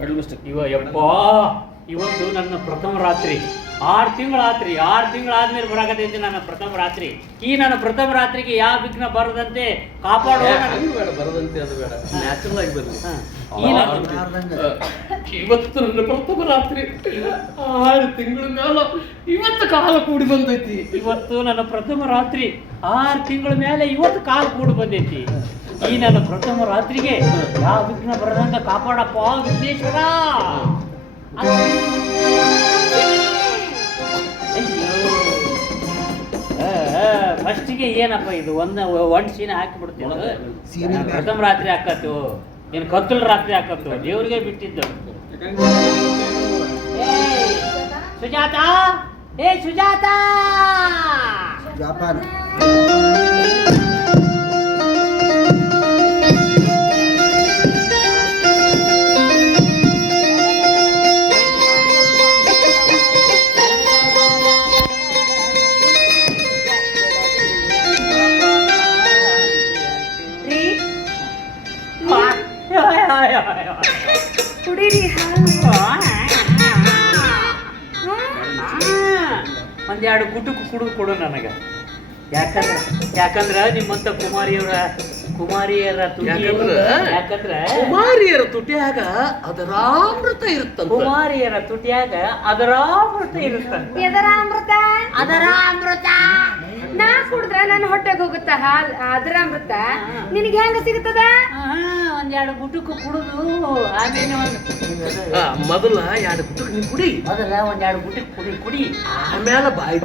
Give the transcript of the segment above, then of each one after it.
ಯಪ್ಪಾ ಇವತ್ತು ನನ್ನ ಪ್ರಥಮ ರಾತ್ರಿ. 6 ತಿಂಗಳಾದ್ಮೇಲೆ ಬರಾಕತೈತಿ ನನ್ನ ಪ್ರಥಮ ರಾತ್ರಿ. ಈ ನನ್ನ ಪ್ರಥಮ ರಾತ್ರಿಗೆ ಯಾವ ವಿಘ್ನ ಬರದಂತೆ ಕಾಪಾಡೋ. ಬರದಂತೆ ಅದು ಬೇಡ, ನ್ಯಾಚುರಲ್ ಆಗಿ ಬರಲಿ. ಇವತ್ತು ನನ್ನ ಪ್ರಥಮ ರಾತ್ರಿ. 6 ತಿಂಗಳ ಮೇಲೆ ಇವತ್ತು ಕಾಲ ಕೂಡಿ ಬಂದೈತಿ. ಇವತ್ತು ನನ್ನ ಪ್ರಥಮ ರಾತ್ರಿ. 6 ತಿಂಗಳ ಮೇಲೆ ಇವತ್ತು ಕಾಲ ಕೂಡಿ ಬಂದೈತಿ. ಈ ನನ್ನ ಪ್ರಥಮ ರಾತ್ರಿಗೆ ಯಾವ ವಿಘ್ನ ಬರದಂತ ಕಾಪಾಡಪ್ಪ ವಿಘ್ನೇಶ್ವರ. ಫಸ್ಟಿಗೆ ಏನಪ್ಪ ಇದು ಒಂದು ಸೀನ್ ಹಾಕಿಬಿಡ್ತೀವಿ. ಪ್ರಥಮ ರಾತ್ರಿ ಹಾಕತ್ತು ಏನು ಕತ್ತಲ ರಾತ್ರಿ ಹಾಕತ್ತು ದೇವ್ರಿಗೆ ಬಿಟ್ಟಿದ್ದು. ಸುಜಾತ, ಏ ಸುಜಾತ, ಒಂದೆರಡು ಗುಟುಕು ಕುಡಿದು ಕೊಡು ನನಗೆ. ಯಾಕಂದ್ರೆ ನಿಮ್ಮಂತ ಕುಮಾರಿಯರ ತುಟಿಯಾಗ ಅದರಾಮೃತ ಇರುತ್ತಂತ. ಕುಮಾರಿಯರ ತುಟಿಯಾಗ ಅದರಾಮೃತ ಇರುತ್ತಂತ. ಅದರಾಮೃತ ನಾ ಕುಡಿದ್ರೆ ನನ್ನ ಹೊಟ್ಟೆಗೆ ಹೋಗುತ್ತ ಅದರ ಅಮೃತ ನಿನಗೆ ಹೆಂಗ ಸಿಗುತ್ತದ? ಒಂದೆರಡು ಗುಟುಕು ಕುಡಿದು ಆಮೇಲೆ ಮೊದಲ 2 ಗುಟುಕು ನೀ ಕುಡಿ. ಒಂದೆರಡು ಗುಟುಕು ಕುಡಿ ಆಮೇಲೆ ಬಾಯಿ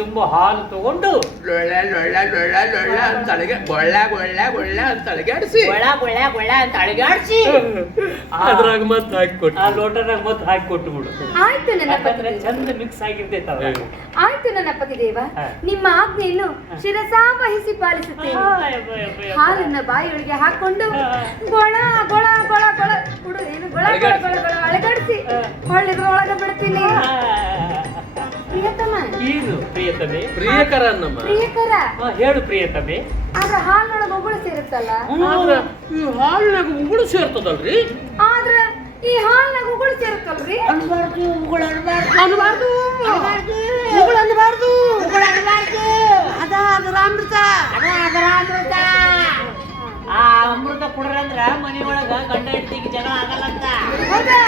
ತುಂಬ ಹಾಲು ತಗೊಂಡು ಲೊಳ್ಳೆ ಲೊಳ್ಳೆ ಲೊಳ್ಳೆ ಲೊಳ್ಳೆ ಅಂತ ಅಡಿಗೆ ಗೊಳ್ಳೆ ಅಂತ ಅಡಿಗಾಡಿಸಿ ಅದ್ರಾಗ ಮತ್ತೆ ಹಾಕಿಕೊಟ್ಟು ಆ ಲೋಟದಾಗ ಮತ್ತೆ ಹಾಕಿಕೊಟ್ಟು ಬಿಡು. ಆಯ್ತು ನನ್ನ ಪತಿ, ಚಂದ ಮಿಕ್ಸ್ ಆಗಿರ್ತೈತ. ಆಯ್ತು ನನ್ನ ಪತಿದೇವ, ನಿಮ್ಮ ಆಜ್ಞೆಯನ್ನು ಶಿರಸಾ ವಹಿಸಿ ಪಾಲಿಸುತ್ತೇನೆ. ಹಾಲನ್ನ ಬಾಯಿಯೊಳಗೆ ಹಾಕೊಂಡು ಗೊಳ ಗೊಳ ಗೊಳ ಗೊಳ ಕುಡು ಏನು ಗೊಳ ಗೊಳ ಗೊಳ ಗೊಳ ಅಳಗಾಡಿಸಿ ಹೊಳ್ಳಿದ್ರೊಳಗೆ ಬಿಡ್ತೀನಿ. ಪ್ರಿಯತಮ ಏನು ಪ್ರಿಯತಮೆ? ಪ್ರಿಯಕರ ನಮ್ಮ ಪ್ರಿಯಕರ ಹೇಳು ಪ್ರಿಯತಮೆ. ಆದ್ರೆ ಹಾಲಿನೊಳಗೆ ಉಗುಳು ಸೇರುತ್ತಲ್ಲ, ಈ ಹಾಲಿನಾಗ ಉಗುಳು ಸೇರ್ತದಲ್ರಿ. ಆದ್ರ ಈ ಹಾಲಿನಾಗ ಉಗುಳು ಸೇರುತ್ತಲ್ರಿ. ಆ ಅಮೃತ ಕುಡ್ರಂದ್ರ ಮನಿ ಒಳಗ ಗಂಡ ಹೆಂಡತಿಗೆ ಜಗಳ ಆಗಲ್ಲಂತ. ಹೌದಾ?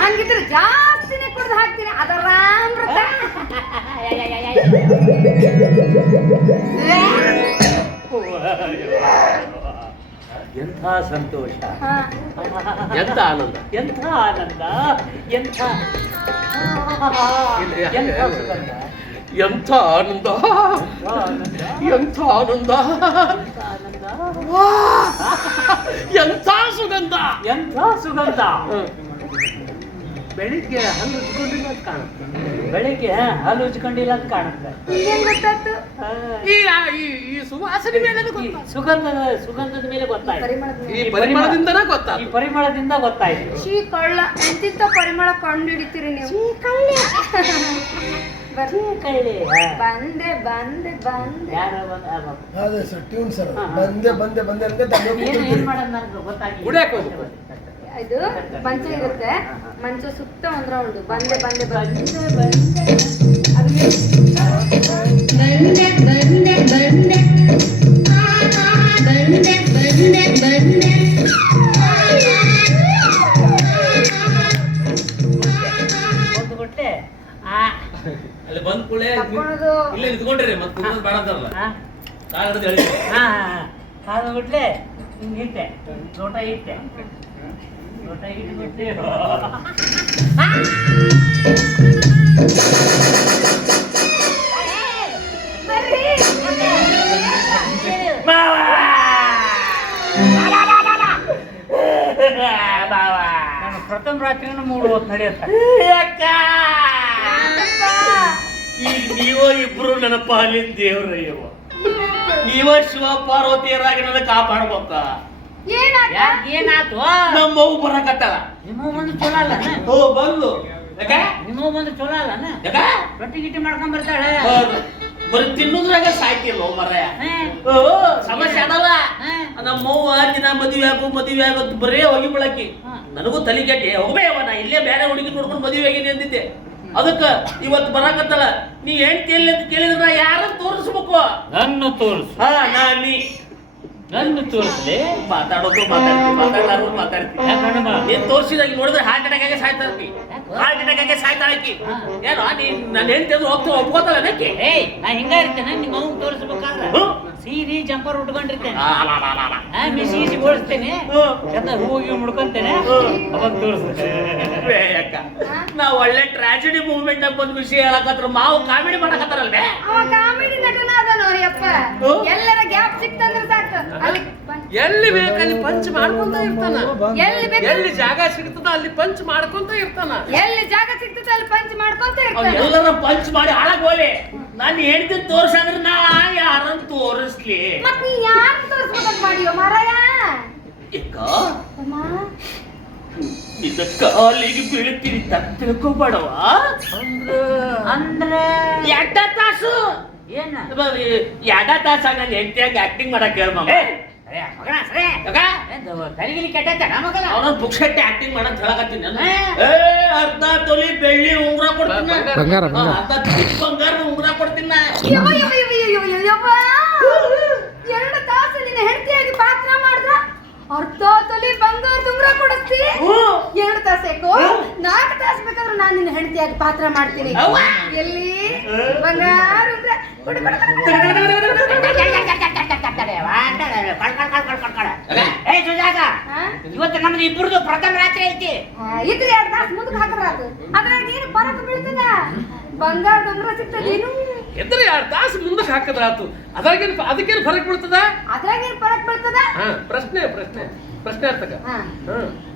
ಹಂಗಿದ್ರೆ ಜಾಸ್ತಿನೇ ಕುಡ್ದು ಹಾಕ್ತೀನಿ ಅದರ ಅಮೃತ. ಎಂಥ ಸಂತೋಷ, ಎಂತ ಆನಂದ, ಎಂಥ ಆನಂದ, ಎಂಥ ಎಂಥ ಆನಂದ, ಎಂಥ ಆನಂದ, ಎಂಥ ಸುಗಂಧ, ಎಂಥ ಸುಗಂಧ. ಬೆಳಿಗ್ಗೆ ಹಲ್ಲು ಉಜ್ಕೊಂಡಿಲ್ಲ ಅಂತ ಕಾಣುತ್ತೆ. ಬೆಳಿಗ್ಗೆ ಹಾಲು ಉಜ್ಕೊಂಡಿಲ್ಲ ಅಂತ ಕಾಣುತ್ತೆ. ಗೊತ್ತಾಯ್ತು ಈ ಸುವಾಸನೆ ಮೇಲೆ ಸುಗಂಧದ ಮೇಲೆ ಗೊತ್ತಾಯ್ತು. ಈ ಪರಿಮಳದಿಂದನೇ ಗೊತ್ತಾಯ್ತು. ಈ ಪರಿಮಳದಿಂದ ಗೊತ್ತಾಯ್ತು. ಶೀ ಕಳ್ಳ ಎಂತಿಂತ ಪರಿಮಳ ಕಂಡು ಹಿಡಿತೀರಿ ನೀವು. ಬಂದೆ ಬಂದೆ ಬಂದೆ ಯಾರೋ ಅದೇ ಸರ್ ಟ್ಯೂನ್ ಸರ್. ಬಂದೆ ಬಂದೆ ಬಂದೆ ಅಂತ ಏನ್ ಮಾಡೋದು ನನಗೆ ಗೊತ್ತಾಗಿಲ್ಲ. ಗುಡಿಯಾಕ ಹೋಗು. ಇದು ಮಂಚ ಇರುತ್ತೆ, ಮಂಚ ಸುತ್ತ ಒಂದ್ ರೌಂಡ್ ಬಂದೆ ಬಂದೆ ಬಂದೆ ಬಂದೆ ಒಂದು ಕೊಟ್ಟೆ ಅಲ್ಲಿ ಬಂದ್ ಕೂಡಲೇ ಇಲ್ಲೇ ನಿಂತ್ಕೊಂಡ್ರಿ ಮತ್ತೆ ಬೇಡ ಅಂತಾರಲ್ಲ. ಹಾಲು ಬಿಟ್ಲೆ ಹಿಂಗೆ ಇಟ್ಟೆ, ಲೋಟ ಇಟ್ಟೆ, ಲೋಟ ಇಟ್ಬಿಟ್ಟೆ. ನಾನು ಪ್ರಥಮ ರಾತ್ರಿನ 3 ಹೊತ್ತು ನಡೆಯುತ್ತೆ. ಈಗ ನೀವೋ ಇಬ್ರು ನನ್ನ ಪಾಲಿನ ದೇವ್ರಯ್ಯವ. ನೀವ ಶಿವ ಪಾರ್ವತಿಯರಾಗಿ ನನ್ನ ಕಾಪಾಡ್ಬೇಕ. ಏನಾತು? ನಮ್ಮವು ಬರಕತ್ತಲ್ಲ. ನಿಮ್ಮ ಬಂದು ಚಲೋ ಅಲ್ಲ. ಬಂದು ನಿಮ್ಮ ಬಂದು ಚಲೋ ಅಲ್ಲ. ರೊಟ್ಟಿ ಗಿಟ್ಟಿ ಮಾಡ್ಕೊಂಡ್ ಬರ್ತಾಳೆ. ಬರೀ ತಿನ್ನುದ್ರಾಗ ಸಾಯ್ತಿಲ್ಲ ಮರಯ ಸಮಸ್ಯೆ ಅದಲ್ಲ. ನಮ್ಮವ್ವ ದಿನ ಮದುವೆ ಆಗೋದು ಬರೇ ಹೋಗಿ ಬಿಳಕಿ. ನನಗೂ ತಲೆ ಕೆಟ್ಟಿ ಹೋಗ್ಬೇವ, ನಾ ಇಲ್ಲೇ ಬೇರೆ ಹುಡುಗಿ ನೋಡ್ಕೊಂಡು ಮದುವೆ ಆಗಿನಿ ಅಂದಿದ್ದೆ. ಅದಕ್ಕ ಇವತ್ತು ಬರಾಕತ್ತಲ್ಲ, ನೀ ಹೆಂಡ್ತಿ ಎಲ್ಲಿ ಅಂತ ಕೇಳಿದ್ರ ಯಾರನ್ನ ತೋರಿಸ್ಬೇಕು? ನನ್ನ ತೋರಿಸು. ನನ್ನ ತೋರಿಸ್ಲಿ. ಮಾತಾಡೋದು ಮಾತಾಡ್ತಿ. ನೀನ್ ತೋರಿಸಿದಾಗ ನೋಡಿದ್ರೆ ಹಾರ್ಟ್ ಅಟ್ಯಾಕ್ ಆಗಿ ಸಾಯ್ತಾಳಕಿ. ಏನೋ ನೀನ್ ನನ್ನ ಹೆಂಡತಿ ಅಂದ್ರೆ ಒಪ್ಕೋತಾಳ ನಕ್ಕಿ. ನಾ ಹಿಂಗ ಇರ್ತೇನೆ, ನಿಮ್ಮ ಅವ್ನ್ ತೋರಿಸ್ಬೇಕಾದ್ರೆ ಸೀರೆ ಜಂಪರ್ ಉಟ್ಕೊಂಡಿರ್ತೇನೆ, ಮಿಸಿ ಓಡಿಸ್ತೇನೆ, ಹೂಗಿ ಮುಡ್ಕೊಂತೇನೆ, ಅವಾಗ ತೋರಿಸ್ತೇನೆ. ಅಕ್ಕ ನಾವ್ ಒಳ್ಳೆ ಟ್ರಾಜಿಡಿ ಮೂವ್ಮೆಂಟ್ ಬಂದ್ ವಿಷಯ ಹೇಳಕತ್ರ ಮಾವು ಕಾಮಿಡಿ ಮಾಡಕತ್ತಾರಲ್ವೇ? ಕಾಮಿಡಿ ನಟನ ಅದನು ಯಪ್ಪ. ಎಲ್ಲರ ಗ್ಯಾಪ್ ಸಿಕ್ತಂದ್ರೆ ಸಾಕು ಅಲ್ಲಿ ಎಲ್ಲಿ ಬೇಕಲ್ಲಿ ಪಂಚ್ ಮಾಡ್ಕೊಂತ ಇರ್ತಾನ. ಎಲ್ಲಿ ಜಾಗ ಸಿಗ್ತದ ಅಲ್ಲಿ ಪಂಚ್ ಮಾಡ್ಕೊಂತ ಇರ್ತಾನ. ಎಲ್ಲಿ ಜಾಗ ಸಿಗ್ತದ ಅಲ್ಲಿ ಪಂಚ್ ಮಾಡ್ಕೊಂತ ಇರ್ತಾನೆ. ಎಲ್ಲರ ಪಂಚ್ ಮಾಡಿ ಹಾಳಾಗೋಲೆ. ನಾನು ಹೇಳ್ತಿ ತೋರ್ಸಂದ್ರೆ ನಾ ಯಾರನ್ನ ತೋರಿಸ್ಲಿ? ಮತ್ ನೀ ಯಾರು ತೋರಿಸ್ಬೇಕಂತ ಮಾಡಿಯೋ ಮಾರಾಯ? ನಿನ್ನ ಕಾಲಿಗೆ ಬೀಳ್ತೀನಿ ತಿಳ್ಕೊಬೇಡವಾ? ಅಂದ್ರೆ ಎಡ್ಡ ತಾಸು ಏನ ಎಡ ತಾಸಾಗ ನಾನು ಹೆಂಡತಿಯಾಗ ಆಕ್ಟಿಂಗ್ ಮಾಡಕ್ ಹೇಳ್ ಮಾಮ. ಕರಿಗಿಲಿ ಕೆಟ್ಟ ಮಗನ ಅವನ ಬುಕ್ಸೆಟ್ಟಿ ಆಕ್ಟಿಂಗ್ ಮಾಡಕ್ ಹೇಳಕತ್ತೀನಿ ನಾನು. ಅರ್ಧ ತೊಲಿ ಬೆಳ್ಳಿ ಉಂಗುರ ಕೊಡ್ತೀನಿ, ಅರ್ಧ ಬಂಗಾರ ಉಂಗುರ ಕೊಡ್ತೀನಿ. ಎರಡು ತಾಸು ನಿನ್ನ ಹೆಂಡತಿಯಾಗಿ ಪಾತ್ರ ಮಾಡಿದ್ರ ಅರ್ಧ ತೊಲಿ ಬಂಗಾರ ಉಂಗುರ ಕೊಡಿಸ್ತಿ. 2 ತಾಸು ಯಾಕೋ 4 ತಾಸು ಬೇಕಾದ್ರೆ ನಾನು ನಿನ್ನ ಹೆಂಡತಿಯಾಗಿ ಪಾತ್ರ ಮಾಡ್ತೀನಿ. ಎಲ್ಲಿ ಬಂಗಾರ ಉಂಗುರ ಕೊಡು ಕೊಡು ಇವತ್ತು ನಮ್ದು ಇಬ್ಬರದು ಪ್ರಥಮ ರಾತ್ರಿ ಐತಿ. ಇದ್ರಿ 2 ತಾಸು ಮುಂದಕ್ಕೆ ಹಾಕದ್ರಾತು. ಅದ್ರಾಗ ನೀನು ಬರಕ್ ಬೀಳ್ತದ, ಬಂಗಾರ ಉಂಗುರ ಸಿಗ್ತದೇನು? ಎದ್ರೆ 2 ತಾಸು ಮುಂದಕ್ಕೆ ಹಾಕದ್ರಾತು. ಅದಕ್ಕೇನು ಫರಕ್ ಬೀಳ್ತದ? ಅದ್ರಾಗ ಏನ್ ಫರಕ್ ಬೀಳ್ತದ? ಪ್ರಶ್ನೆ ಅರ್ಥಕ.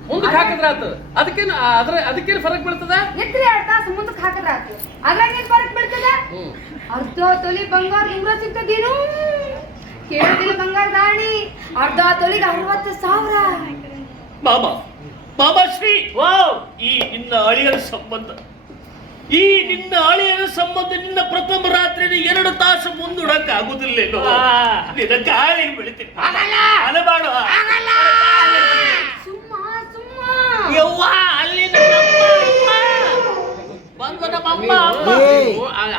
ಮುಂದಕ್ಕೆ ಹಾಕದ್ರಾತು, ಅದಕ್ಕೇನು ಫರಕ್ ಬೀಳ್ತದ? ಇದ್ರಿ 2 ತಾಸು ಮುಂದಕ್ಕೆ ಹಾಕದ್ರಾತು. ಅದ್ರಾಗ ಏನ್ ಫರಕ್ ಬೀಳ್ತದ? ಅರ್ಧ ತೊಲಿ ಬಂಗಾರ ಉಂಗುರ ಸಿಗ್ತದೇನು? ಕೇಳಿದಿಲ್ಲ ಬಂಗಾರ ದಾಣಿ ಅರ್ಧ ತೊಲಿಗೆ 60,000. ಬಾಬಾ ಶ್ರೀ, ಈ ನಿನ್ನ ಅಳಿಯರ ಸಂಬಂಧ ನಿನ್ನ ಪ್ರಥಮ ರಾತ್ರಿ 2 ತಾಸು ಮುಂದೂಡಕ್ ಆಗುದಿಲ್ಲೇನೋ? ನಿನ್ನ ಗಾಳಿಗೆ ಬೆಳಿತೀನಿ ಅನಬಾಡು. ಯವ್ವ ಅಲ್ಲಿ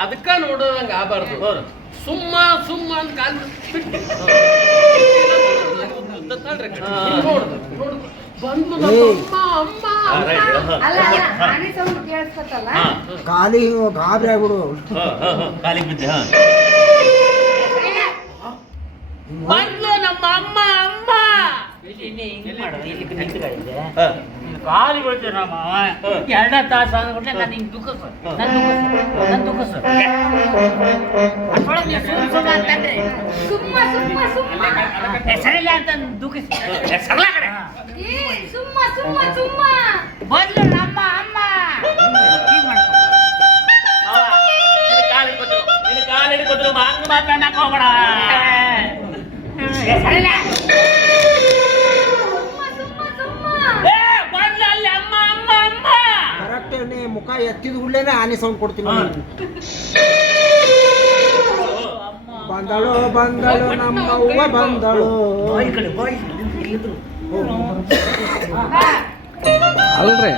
ಅದಕ್ಕ ನೋಡೋದಂಗ ಆಗಬಾರ್ದು. ಸುಮ್ಮ ಅಂತ ಕಾಲ್ ಬಿಟ್ಟು ಬಂದು ಅಮ್ಮ ಅಲ್ಲ ಆನೆ ಸೌಂಡ್ ಕೇಳಿಸ್ತಲ್ಲ, ಖಾಲಿ ಗಾಬರಿ ಆಗ್ಬಿಡು. ಕಾಲಿಗೆ ಬಿದ್ದೆ. ಬಂದ್ಲು ನಮ್ಮ ಅಮ್ಮ. ಕಾಲಿ ಬೀಳ್ತೇವೆ ನಮ್ಮ 2 ತಾಸು ಅಂದ್ಬಿಟ್ಲೆ ನಾನು ಹಿಂಗೆ ದುಃಖಸು ಅಷ್ಟೊಳಗೆ ಸುಮ್ಮ ಅಂತಂದ್ರೆ ಸುಮ್ಮ ಹೆಸರಿಲ್ಲ ಅಂತ ದುಃಖಿಸಿ ಸುಮ್ಮ ಬಂದ್ಲು ನಮ್ಮ ಅಮ್ಮ. ಕಾಲು ಹಿಡ್ಕೊದ್ರು ಹಂಗ ಮಾತಾಡಕ್ ಹೋಗ್ಬೇಡ. ಹೆಸರಿಲ್ಲ ಮುಖ ಎತ್ತಿದ ಹುಡ್ಲೇನೆ ಆನೆ ಸೌಂಡ್ ಕೊಡ್ತೀನಿ. ಬಂದಳು ನಮ್ಮ ಅವ್ವ ಬಂದಳು. ಅಲ್ರಿ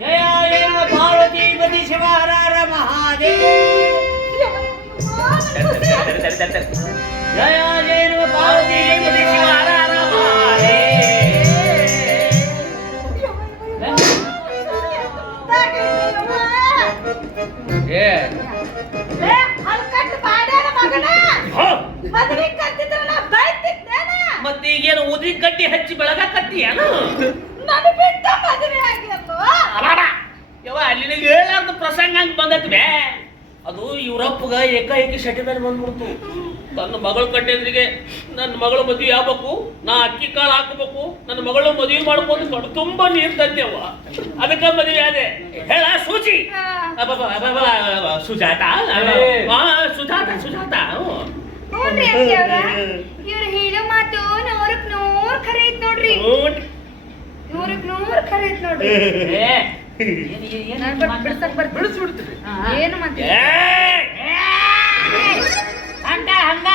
ಜಯ ಜಯ ಪಾರ್ವತಿ ಪತಿ ಶಿವ ಹರ ಹರ ಮಹಾದೇವ. ಜಯ ಜಯ ಪಾರ್ವತಿ ಪತಿ ಶಿವ ಹರ ಹರ ಮತ್ತೆ ಈಗೇನು ಉದ್ರಿ ಕಟ್ಟಿ ಹಚ್ಚಿ ಬೆಳಗ ಕಟ್ಟಿ ಅಲ್ಲಿನ ಹೇಳಾರ್ದ ಪ್ರಸಂಗ ಹಂಗ ಬಂದತ್ವೆ. ಅದು ಯುರೋಪ್ಗ ಏಕಾಏಕಿ ಶೆಟ್ಟಿ ಮೇಲೆ ಬಂದ್ಬಿಡ್ತು. ನನ್ನ ಮಗಳು ಕಟ್ಟಿದ್ರಿಗೆ ನನ್ನ ಮಗಳು ಮದುವೆ ಆಗ್ಬೇಕು, ನಾ ಅಕ್ಕಿ ಕಾಳು ಹಾಕಬೇಕು, ನನ್ನ ಮಗಳು ಮದುವೆ ಮಾಡ್ಕೊಂಡು ಕಡು ತುಂಬಾ ನೀರ್ ತಂದೆವ. ಅದಕ್ಕ ಮದುವೆ ಆದೆ. ಹೇಳ ಸೂಚಿ ಸುಜಾತ ಸುಜಾತ ಇವ್ರು ಹೇಳೋ ಮಾತು 100ಕ್ಕೆ 100 ಖರೆ ಐತ್ ನೋಡ್ರಿ. ನೂರಕ್ಕೆ 100 ಖರೆ ಐತ್ ನೋಡ್ರಿ. ನಾನ್ ಬಿಡ್ಸಕ್ ಬರ್ತೀನಿ. ಬಿಡಿಸ್ಬಿಡ್ತೀರಿ. ಏನು ಮಾಡ್ತೀರಿ? ಹಂಗ ಹಂಗ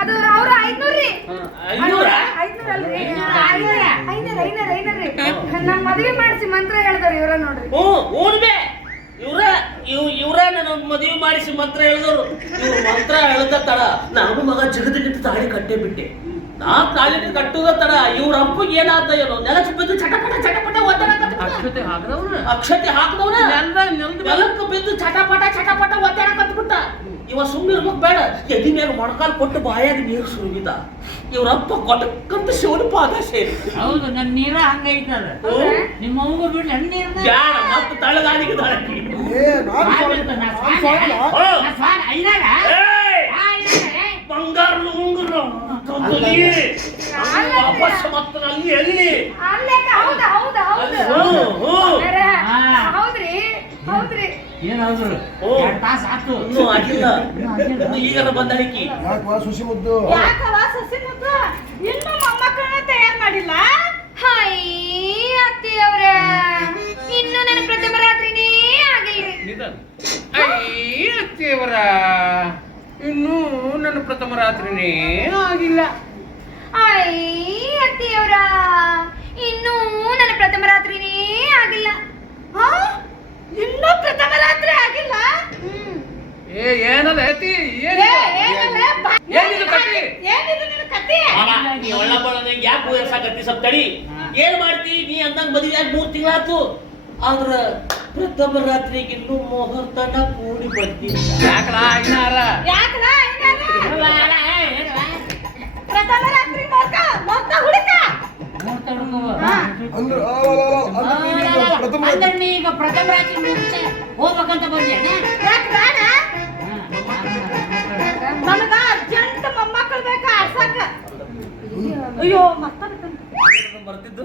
ಅದು ಅವ್ರ 500 ರೀ. 500? 500 ಅಲ್ರಿ, 500 ನಮ್ ಮದ್ವೆ ಮಾಡಿಸಿ ಮಂತ್ರ ಹೇಳ್ದಾರ ಇವ್ರ ನೋಡ್ರಿ. ಊನ್ಬೆ ಇವ್ರ ನನ್ನ ಮದುವೆ ಮಾಡಿಸಿ ಮಂತ್ರ ಹೇಳಿದವರು. ಇವ್ರು ಮಂತ್ರ ಹೇಳ್ದತ್ತಳ ನಾನು ಮಗ ಜಗದಗಿಟ್ಟು ತಾಳಿ ಕಟ್ಟೆ ಬಿಟ್ಟೆ. ನಾ ತಾಳಿ ಕಟ್ಟುದ ತಡ ಇವ್ರ ಅಪ್ಪಗೆ ಏನಾತ ಏನೋ ನೆಲಕ್ಕೆ ಬಿದ್ದು ಚಟಪಟ ಚಟಪಟ ಅಕ್ಷತೆ ಹಾಕದವ್ನ ಅಕ್ಷತೆ ಹಾಕದವನ ನೆಲಕ್ಕೆ ನೆಲಕ್ಕೆ ಬಿದ್ದು ಚಟಪಟ ಚಟಪಟ ಒದ್ದಾಡಕತ್ಬಿಟ್ಟ. ಇವ ಸುಮ್ಮನೆ ಇರ್ಬೇಕು ಬೇಡ, ಎದಿ ಮ್ಯಾಗ ಮೊಣಕಾಲ್ ಕೊಟ್ಟು ಬಾಯಾಗ ನೀರು ಸುರಿದ. ಇವ್ರಪ್ಪ ಕೊಟ್ಟಕ್ಕಂತ ಶಿವನ ಪಾದ ಸೇರಿ. ಹೌದು, ನನ್ನ ನೀರ ಹಂಗೈತದ. ನಿಮ್ಮ ಅವ್ಗ ಬಿಡ್ಲಿ ಹಣ್ಣೀರ್ ಬ್ಯಾಡ ಮತ್ತೆ ತಳಗಾಲಿಗೆ ದಾಳಕಿ. ಬಂಗಾರ ಉಂಗುರ ವಾಪಸ್ ಮತ್ತೆ ಅಲ್ಲಿ ಎಲ್ಲಿ ಏನಾದ್ರು ತಾಸ ಆತು ಇನ್ನೂ ಆಗಿಲ್ಲ. ಈಗ ಬಂದಳಿಕಿ ಯಾಕೆ ಸುಶಿ ಮುದ್ದು ಇನ್ನು ಮೊಮ್ಮಕ್ಕಳನ್ನ ತಯಾರು ಮಾಡಿಲ್ಲ. ಹಾಯ್ ಅತ್ತೆಯವ್ರ, ಇನ್ನು ನನ್ನ ಪ್ರಥಮ ರಾತ್ರಿನೇ ಆಗಿಲ್ರಿ. ಅತ್ತೆಯವರ ಇನ್ನೂ ನನ್ನ ಪ್ರಥಮ ರಾತ್ರಿನೇ ಆಗಿಲ್ಲ. ಅಯ್ಯ ಅತ್ತೆಯವರ, ಇನ್ನೂ ನನ್ನ ಪ್ರಥಮ ರಾತ್ರಿನೇ ಆಗಿಲ್ಲ. ಇನ್ನೂ ಪ್ರಥಮ ರಾತ್ರಿ ಆಗಿಲ್ಲ? ಏನದ ಐತಿ? ಏನಿದು ಕಟ್ಟಿ? ಒಳ್ಳ ಬಳದಂಗೆ ಯಾಕೆ ಊರ್ಸಾಕತ್ತಿ ಸ್ವಲ್ಪ ತಡಿ. ಏನ್ ಮಾಡ್ತಿ ನೀ ಅಂದಂಗ ಮದುವೆ ಆಗಿ 3 ತಿಂಗಳಾತು. ಆದ್ರ ಪ್ರಥಮ ರಾತ್ರಿಗೆ ಇನ್ನೂ ಮುಹೂರ್ತನ ಕೂಡಿ ಬರ್ತೀನಿ. ಯಾಕಲ ಐನಾರ ಪ್ರಥಮ ರಾತ್ರಿ ಮೊತ್ತ ಹುಡುಕ ಅಂದ್ರೆ ಈಗ ಪ್ರಥಮ ರಾತ್ರಿ ಮುಂಚೆ ಹೋಗ್ಬೇಕಂತ ಬಂದಿ ನನಗ ಅರ್ಜೆಂಟ್ ಮೊಮ್ಮಕ್ಕಳು ಬೇಕಾ ಆಡ್ಸಕ. ಅಯ್ಯೋ ಮತ್ತ ಬರ್ತಿದ್ದು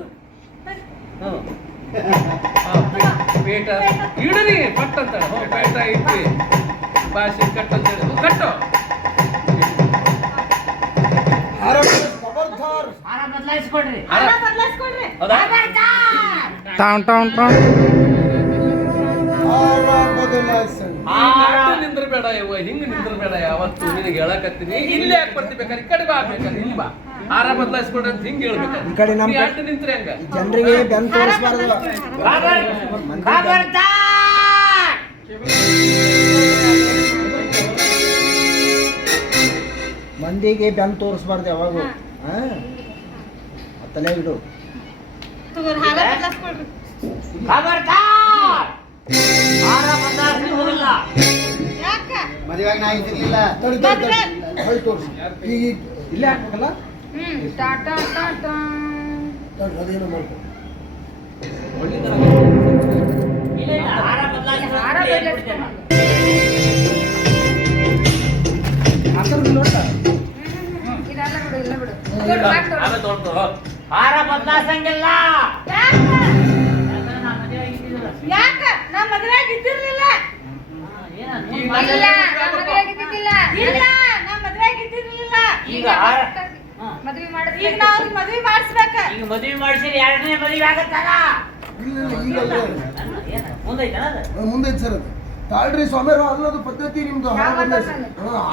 ಪೇಟ ಇಡ್ರಿ ಪಟ್ಟಂತ ಪೇಟ ಇಡ್ರಿ ಭಾಷೆ ಕಟ್ಟಂತ ಕಟ್ಟು. ಹಾರ ಬದಲಾಯಿಸ್ಕೊಡ್ರಿ. ಬದಲಾಯಿಸ್ಕೊಡ್ರಿ. ಹೌದಾ? ನಿಂದ್ರಬೇಡ ಇವ ಹಿಂಗ ನಿಂದ್ರಬೇಡ. ಯಾವತ್ತು ನಿನಗೆ ಹೇಳಕತ್ತೀನಿ ಇಲ್ಲೇ ಯಾಕೆ ಬರ್ತಿಬೇಕಾದ್ರೆ ಈ ಕಡೆ ಬಾ ಬೇಕಾದ್ರೆ ಇಲ್ಲಿ ಬಾ. ಹಾರ ಬದಲಾಯಿಸ್ಕೊಡ್ರಿ ಅಂತ ಹಿಂಗ ಹೇಳ್ಬೇಕಾದ್ರೆ ಈ ಕಡೆ ನಮ್ಮ ಅಡ್ಡ ನಿಂತ್ರೆ ಹಂಗ ಜನರಿಗೆ ಬೆನ್ ತೋರಿಸ್ಬಾರ್ದು. ಮಂದಿಗೆ ಬೆನ್ ತೋರಿಸ್ಬಾರ್ದು ಯಾವಾಗೂ. ತಲೆ ಇಡು. ಹಾರ ಬದಲಾಯಿಸ್ಕೊಡ್ರಿ. ಯಾಕ ಮದುವೆಯಾಗ ನಾ ಇದ್ದಿರ್ಲಿಲ್ಲ. ತೋರಿಸಿ ಈಗ ಇಲ್ಲೇ ಹಾಕ್ಬೇಕಲ್ಲ. ಟಾಟಾ ಟಾಟಾ ಅದೇನು ಮಾಡ್ಕೊ ಹಾರ ಬದಲಾಯಿಸಿ ಇದೆಲ್ಲ ಬಿಡು, ಇಲ್ಲ ಬಿಡು. ಆಮೇಲೆ ತೊಗೊಂಡು ಹಾರ ಬದಲಾಯಿಸಂಗಿಲ್ಲ. ಯಾಕ ನಾ ಮದುವೆ ಆಗಿದ್ದಿರ್ಲಿಲ್ಲ. ಇಲ್ಲ ನಾ ಮದುವೆ ಆಗಿದ್ದಿಲ್ಲ. ಇಲ್ಲ ನಾ ಮದುವೆ ಆಗಿದ್ದಿರ್ಲಿಲ್ಲ. ಈಗ ಹಾರ ಮದುವೆ ಮಾಡಿದ್ರೆ ಈಗ ನಾವು ಅವ್ರಿಗೆ ಮದುವೆ ಮಾಡಿಸ್ಬೇಕ. ಈಗ ಮದುವೆ ಮಾಡಿಸಿರಿ 2ನೇ ಮದುವೆ ಆಗತ್ತಲ್ಲ. ಮುಂದೈತಲ್ಲ ಅದು? ಮುಂದೆ ಸರ್ ಅದು ತಾಳ್ರಿ ಸ್ವಾಮಿಯರ ಅನ್ನೋದು ಪದ್ಧತಿ ನಿಮ್ದು.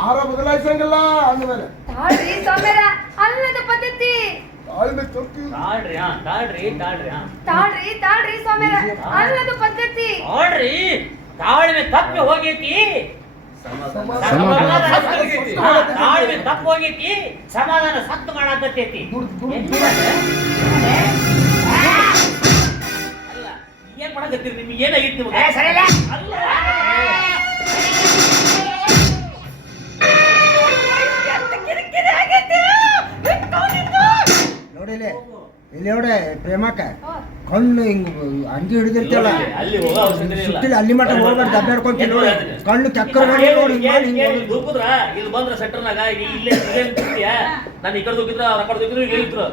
ಹಾರ ಬದಲಾಯಿಸಂಗಿಲ್ಲ ಅಂದ್ಮೇಲೆ ತಾಳ್ರಿ ಸೌಮ್ಯರ, ಅಲ್ಲದ ಪದ್ಧತಿ. ತಾಳ್ಮೆ ತಪ್ಪಿ ತಾಳ್ರಿ ತಾಳ್ರಿ ಸೌಮ್ಯರ, ಅಲ್ಲದ ಪದ್ಧತಿ. ತಾಳ್ಮೆ ತಪ್ಪಿ ಹೋಗೈತಿ. ತಾಳ್ಮೆ ತಪ್ಪು ಹೋಗೈತಿ, ಸಮಾಧಾನ ಸತ್ತು ಮಾಡಾಕತ್ತೈತಿ. ಏನ್ ಮಾಡಕತ್ತೀರಿ? ನಿಮ್ಗೆ ಏನಾಗಿತ್ತು ನಿಮ್ಗೆ? ನೋಡಿಲೆ ಇಲ್ಲಿ ನೋಡೆ ಪ್ರೇಮಕ್ಕ ಕಣ್ಣು ಹಿಂಗ್ ಅಂಗಿ ಹಿಡಿದಿರ್ತಲ್ಲ ಅಲ್ಲಿ ಹೋಗೋ ಅವಶ್ಯಕತೆ ಇಲ್ಲ. ಸುತ್ತಿಲ್ಲ ಅಲ್ಲಿ ಮಟ್ಟ ಹೋಗ್ಬಾರ್ದು. ದಬ್ಬಾಡ್ಕೊಂತ ನೋಡಿ ಕಣ್ಣು ಚಕ್ಕರ್ ಮಾಡಿ ನೋಡಿ ದೂಕುದ್ರ ಇಲ್ಲಿ ಬಂದ್ರ ಸೆಂಟರ್ನಾಗ ಇಲ್ಲೇ ನಾನು ಈ ಕಡೆ ದೂಕಿದ್ರ ಅವ್ರ ಕಡೆ ದೂಕಿದ್ರು ಇಲ್ಲಿ ಇದ್ರು.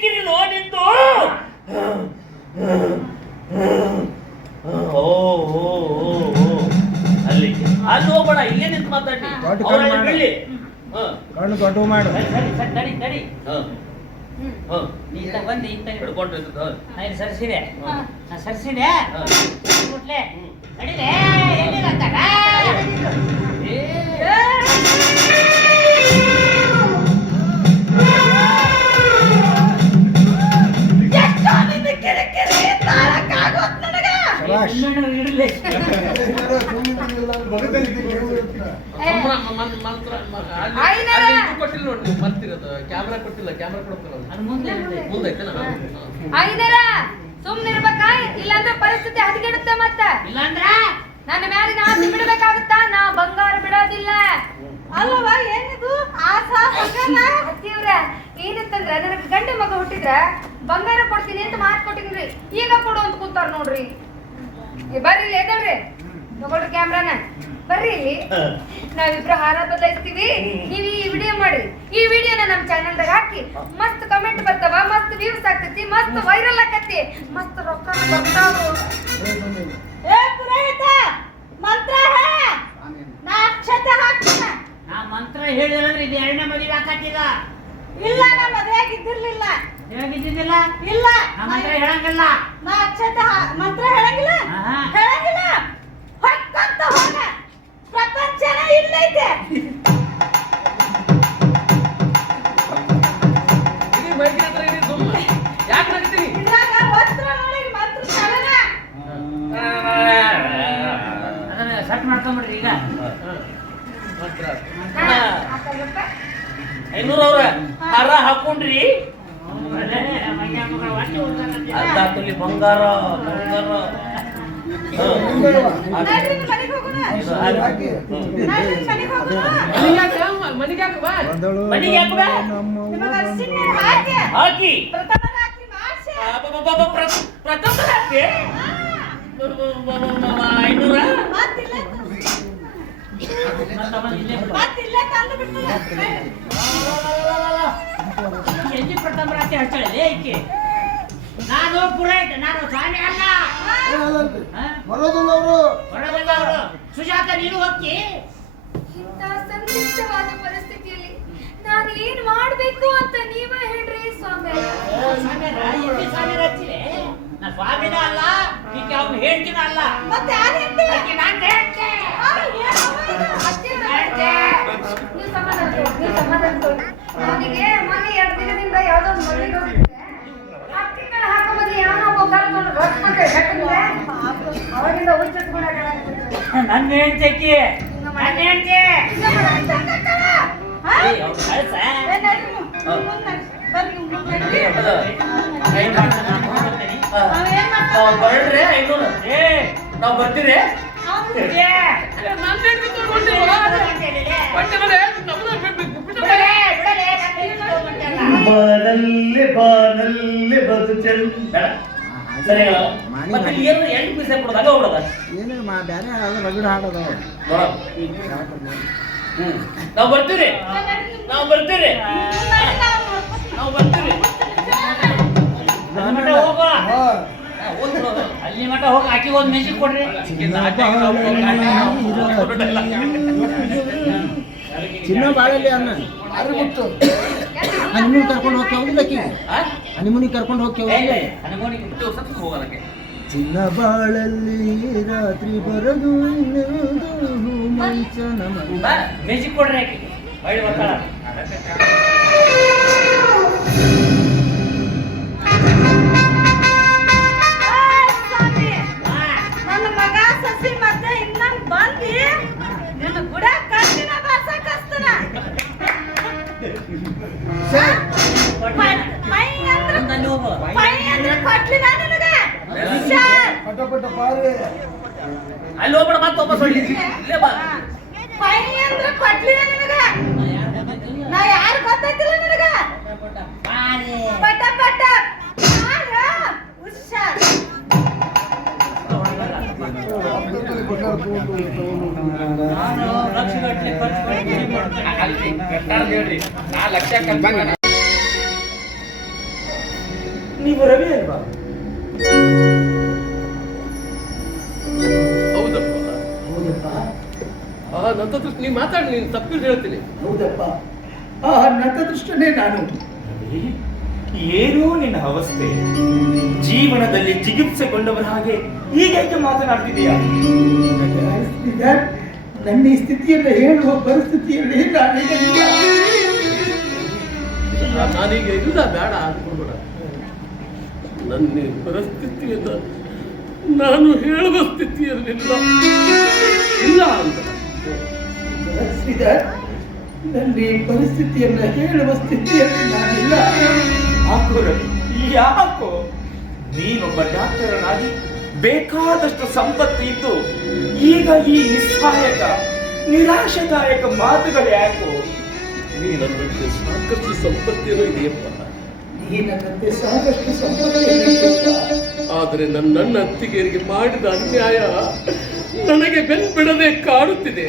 ಕಿರಿಕಿರಿ ನೋಡಿದ್ದು ಓ ಅಲ್ಲಿ ಹೋಗ್ಬೇಡ, ಇಲ್ಲೇ ನಿಂತು ಮಾತಾಡಿ. ದೊಡ್ಡ ಅವ್ರ ಕಣ್ಣು ಮಾಡು. ಬೀಳಿ. ಕಣ್ಣು ದೊಡ್ಡ ಮಾಡು. ತಡಿ ತಡಿ ಇಂತ ಬಂದು ಇಂತ ಹಿಡ್ಕೊಂಡಿರ್ತದ. ಸರ್ಸಿದೆ ಸರ್ಸಿದೆ ಬಿಟ್ಲೆ ನಡಿಲೆ ಎಲ್ಲಿಗಂತಾಗ ಶಬಾಷ್. ಕೊಟ್ಟಿಲ್ಲ ನೋಡಿ ನೀವು ಮರ್ತಿರೋದು. ಕ್ಯಾಮ್ರಾ ಕೊಟ್ಟಿಲ್ಲ, ಕ್ಯಾಮ್ರಾ ಕೊಡ್ತಾರಲ್ಲ ಅದು ಮುಂದೆ ಮುಂದೈತೆ. ಐನರ ಸುಮ್ನಿರ್ಬೇಕ, ಇಲ್ಲಾಂದ್ರೆ ಪರಿಸ್ಥಿತಿ ಹದಗೆಡುತ್ತೆ. ಮತ್ತ ಇಲ್ಲಾಂದ್ರ ನನ್ನ ಮ್ಯಾಲಿನ ಆಸೆ ಬಿಡಬೇಕಾಗುತ್ತಾ? ನಾ ಬಂಗಾರ ಬಿಡೋದಿಲ್ಲ. ಅಲ್ಲವಾ ಏನಿದು ಅತ್ತಿಯವ್ರ ಏನಿತ್ತಂದ್ರ ನನಗೆ ಗಂಡ ಮಗ ಹುಟ್ಟಿದ್ರ ಬಂಗಾರ ಕೊಡ್ತೀನಿ ಅಂತ ಮಾತು ಕೊಟ್ಟಿನ್ರಿ. ಈಗ ಕೊಡು ಅಂತ ಕೂತಾರ ನೋಡ್ರಿ. ಬರ್ರಿ ಇಲ್ಲಿ ಎದವ್ರಿ, ತಗೊಳ್ರಿ ಕ್ಯಾಮ್ರಾನ, ಬರ್ರಿ ಇಲ್ಲಿ. ನಾವಿಬ್ರು ಹಾರ ಬದಲಾಯಿಸ್ತೀವಿ, ನೀವ್ ಈ ವಿಡಿಯೋ ಮಾಡಿ. ಈ ವಿಡಿಯೋನ ನಮ್ ಚಾನೆಲ್ದಾಗ ಹಾಕಿ, ಮಸ್ತ್ ಕಮೆಂಟ್ ಬರ್ತಾವ, ಮಸ್ತ್ ವ್ಯೂಸ್ ಆಗ್ತೈತಿ, ಮಸ್ತ್ ವೈರಲ್ ಆಕತಿ, ಮಸ್ತ್ ರೊಕ್ಕ ಬರ್ತಾವ. ಏ ಪುರೋಹಿತ ಮಂತ್ರ ಹೇ ನಾ ಅಕ್ಷತೆ ಹಾಕ್ತೀನ. ನಾ ಮಂತ್ರ ಹೇಳಿದ್ರೆ ಇದು ಎರಡನೇ ಮದುವೆ ಆಕತ್ತೀಗ. ಇಲ್ಲ ನಾ ಮದುವೆಯಾಗಿ ಇದ್ದಿರ್ಲಿಲ್ಲ. ಹೇಗಿದ್ದಿದ್ದಿಲ್ಲ ಇಲ್ಲ ನಾ ಮಂತ್ರ ಹೇಳಂಗಿಲ್ಲ. ನಾ ಅಕ್ಷತೆ ಮಂತ್ರ ಹೇಳಂಗಿಲ್ಲ. ಆಹಾ. ಹೇಳಂಗಿಲ್ಲ. ಹೊಕ್ಕಂತ ಹೋಗ, ಪ್ರಪಂಚನ ಇಲ್ಲೈತೆ. ಇಡೀ ಮೈಗೆ ಹತ್ರ ಇಡೀ ಸುಮ್ಮನೆ ಯಾಕೆ ನಡೀತೀನಿ? ಇದ್ರಾಗ ವಸ್ತ್ರ ನೋಡಿ ಮಂತ್ರ ಚಾಲನ. ಅದನ್ನ ಸೆಟ್ ಮಾಡ್ಕೊಂಬಿಡ್ರಿ ಈಗ. ಹಾಕಲ್ಲಪ್ಪ. ಐನೂರವ್ರ ಹಾರ ಹಾಕೊಂಡ್ರಿ. ಅರ್ಧ ತೊಲಿ ಬಂಗಾರ ಬಂಗಾರ. ನಡ್ರಿ ಮನೆಗೆ ಹೋಗೋಣ. ನಡ್ರಿ ಮನೆಗೆ ಹೋಗೋಣ. ಮನೆಗೆ ಯಾಕೆ ಬಾ? ಬಂದಳು ಮನೆಗೆ ಯಾಕೆ ಬಾ? ನಿಮಗೆ ಅರಿಶಿನ ನೀರು ಹಾಕಿ ಹಾಕಿ ಪ್ರಥಮ ರಾತ್ರಿ ಮಾಡ್ಸಿ. ಪ್ರಥಮ ರಾತ್ರಿ 500. ಮತ್ತಿಲ್ಲ ತಂದು ಬಿಡ್ತೀನಿ. ಎಲ್ಲಿ ಪ್ರಥಮ ರಾತ್ರಿ ಹಚ್ಚಳೆ ಈಕೆ. ನಾನು ಪುರೋಹಿತ, ನಾನು ಸ್ವಾಮಿ ಅಲ್ಲ. ಬರೋದಿಲ್ಲ ಅವರು. ಹೊರಬಂದವರು ಸುಜಾತ, ನೀನು ಹೋಗಿ. ಇಂಥ ಸಂದಿಗ್ಧವಾದ ಪರಿಸ್ಥಿತಿಯಲ್ಲಿ ನಾನು ಏನ್ ಮಾಡ್ಬೇಕು ಅಂತ ನೀವೇ ಹೇಳ್ರಿ ಸ್ವಾಮಿ. ಸ್ವಾಮಿ ಹಚ್ಚಿದೆ. ನಾ ಸ್ವಾಮಿನ ಅಲ್ಲ, ಈಕೆ ಅವ್ನು ಹೇಳ್ತೀನ ಅಲ್ಲ. ಮತ್ತೆ ಯಾರು ಹೇಳ್ತೀವಿ? ಆಕೆ ನಾನ್ ಹೇಳ್ತೆ. ನೀವು ಸಮಾಧಾನ ತಗೊಳ್ಳಿ, ನೀವು ಸಮಾಧಾನ ತಗೊಳ್ಳಿ. ನನಗೆ ಮೊನ್ನೆ 2 ದಿನದಿಂದ ಯಾವ್ದೋ ಒಂದು ಮನೆಗೆ ಹೋಗಿದ್ದೆ. ಅಕ್ಕಿಗಳ ಹಾಕೊಂಬಂದು ಏನೋ ಒಬ್ಬ ಕಲ್ತ್ಕೊಂಡು ರೊಕ್ಕ ಯಾಕಂದ್ರೆ ಅವಾಗಿಂದ ಹುಚ್ಚೆತ್ಕೊಂಡಾಗ ನನ್ನ ಹೆಂಡತಿ, ನನ್ನ ಹೆಂಡತಿ. ಬರ್ರಿ 500. ನಾವ್ ಬರ್ತೀರಿ. ಬಾನಲ್ಲಿ ಬದು ಚೆಂದ. ಸರಿ ಮತ್ತೆ ಏನು 8 ಪೀಸ್ ಕೊಡೋದು ಹಂಗ ಹೊಡೋದ. ಏನೇ ಬ್ಯಾರೆ ಅದು ರಗಡ ಹಾಡೋದು. ನಾವ್ ಬರ್ತೀರಿ, ನಾವ್ ಬರ್ತೀರಿ, ನಾವ್ ಬರ್ತೀರಿ. ಅಲ್ಲಿ ಮಠ ಹೋಗ, ಅಲ್ಲಿ ಮಠ ಹೋಗಿ ಆಕಿಗೆ ಒಂದು ಮೆಣಸಿಗೆ ಕೊಡ್ರಿ. ಚಿನ್ನ ಬಾಳಲ್ಲಿ ಅನ್ನ ಯಾರು ಬಿಟ್ಟು ಹನಿಮೂನ್ ಕರ್ಕೊಂಡು ಹೋಗ್ತೇವಿಲ್ಲ ಆಕಿ. ಹನಿಮೂನಿಗೆ ಕರ್ಕೊಂಡು ಹೋಗ್ತೇವಿಲ್ಲ. ಹೋಗೋದಕ್ಕೆ ಚಿನ್ನ ಬಾಳಲ್ಲಿ ರಾತ್ರಿ ಬರದು ಮಂಚನ ಮೆಣಸಿಗೆ ಕೊಡ್ರಿ ಆಕಿಗೆ, ಹೊಳ್ಳಿ ಬರ್ತಾಳ. ನನ್ನ ಮಗ ಸಸಿ ಮತ್ತೆ ಇನ್ನೊಂದು ಬಂದಿ ನಿನ್ನ ಗುಡ ಕಟ್ಟಿನ ಬಾರ್ಸಕ್ ಹಸ್ತನ. ಮೈ ಅಂದ್ರೆ ಕೊಟ್ಲಿನ ನಿನಗ. ಪಟ ಪಾರಿ. ಅಲ್ಲಿ ಹೋಗ್ಬೇಡ, ಮತ್ತೆ ವಾಪಸ್ ಹೊಳ್ಳಿ. ಇಲ್ಲೇ ಬಾ. ಮೈ ಅಂದ್ರೆ ಕೊಟ್ಲಿನ ನಿನಗ. ನಾ ಯಾರು ಗೊತ್ತೈತಿಲ್ಲ ನಿನಗ. ಪಟ ಪಟ ಹುಷಾರ್. ನಾನು ಲಕ್ಷಗಟ್ಟಲೆ ಖರ್ಚು ಹೇಳ್ರಿ, ನಾ ಲಕ್ಷ ಖರ್ಚು ಮಾಡಿ ನೀವು ರವಿ ಅಲ್ವಾ? ಹೌದಪ್ಪ. ಹೌದಪ್ಪ. ನಂತದೃಷ್ಟಿ ನೀ ಮಾತಾಡಿ, ನೀನು ತಪ್ಪಿದ್ದು ಹೇಳ್ತೀನಿ. ಹೌದಪ್ಪ, ಆ ನತದೃಷ್ಟನೇ ನಾನು. ಏನೋ ನಿನ್ನ ಅವಸ್ಥೆ, ಜೀವನದಲ್ಲಿ ಜಿಗುಪ್ಸೆಗೊಂಡವರ ಹಾಗೆ ಹೀಗೇಕೆ ಮಾತನಾಡ್ತಿದೀಯಾ? ನನ್ನ ಈ ಸ್ಥಿತಿಯನ್ನು ಹೇಳುವ ಪರಿಸ್ಥಿತಿಯಲ್ಲಿ ನಾನೀಗ ಇಲ್ಲ. ನಾನೀಗ ಇಲ್ಲ, ಬೇಡ ಅಂದ್ಕೊಳ್ಬೇಡ. ನನ್ನ ಈ ಪರಿಸ್ಥಿತಿಯನ್ನು ನಾನು ಹೇಳುವ ಸ್ಥಿತಿಯಲ್ಲಿಲ್ಲ ಇಲ್ಲ ಅಂತ. ಶ್ರೀಧರ್, ನನ್ನ ಈ ಪರಿಸ್ಥಿತಿಯನ್ನು ಹೇಳುವ ಸ್ಥಿತಿಯಲ್ಲಿ ನಾನಿಲ್ಲ. ಯಾಕೋ ನೀನೊಬ್ಬ ಡಾಕ್ಟರನಾಗಿ ಬೇಕಾದಷ್ಟು ಸಂಪತ್ತು ಇದ್ದು ಈಗ ಈ ನಿಸ್ಸಹಾಯಕ ನಿರಾಶಾದಾಯಕ ಮಾತುಗಳು ಯಾಕೋ? ನೀ ನನ್ನಂತೆ ಸಾಕಷ್ಟು ಸಂಪತ್ತೇನೋ ಇದೆಯಪ್ಪ. ಈ ನನ್ನಂತೆ ಸಾಕಷ್ಟು ಸಂಪತ್ತು, ಆದರೆ ನನ್ನ ಅತ್ತಿಗೆಯರಿಗೆ ಮಾಡಿದ ಅನ್ಯಾಯ ನನಗೆ ಬೆನ್ಬಿಡದೆ ಕಾಡುತ್ತಿದೆ.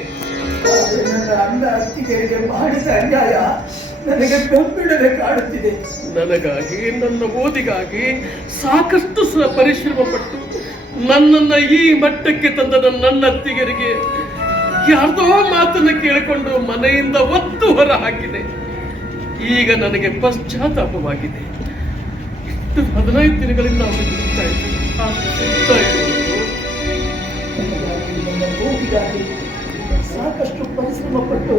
ನನ್ನ ಅಣ್ಣ ಅತ್ತಿಗೆಯರಿಗೆ ಮಾಡಿದ ಅನ್ಯಾಯ ನನಗೆ ಬೆಂಬಿಡದೆ ಕಾಡುತ್ತಿದೆ. ನನಗಾಗಿ, ನನ್ನ ಓದಿಗಾಗಿ ಸಾಕಷ್ಟು ಪರಿಶ್ರಮ ಪಟ್ಟು ನನ್ನನ್ನ ಈ ಮಟ್ಟಕ್ಕೆ ತಂದ ನನ್ನ ಅತ್ತಿಗೆಯರಿಗೆ ಯಾರ್ದೋ ಮಾತನ್ನು ಕೇಳಿಕೊಂಡು ಮನೆಯಿಂದ ಒತ್ತು ಹೊರ ಹಾಕಿದೆ. ಈಗ ನನಗೆ ಪಶ್ಚಾತ್ತಾಪವಾಗಿದೆ. ಇಷ್ಟು 15 ದಿನಗಳಿಂದ ಅವರು ಸಿಗ್ತಾ ಓದಿಗಾಗಿ ಸಾಕಷ್ಟು ಪರಿಶ್ರಮ ಪಟ್ಟು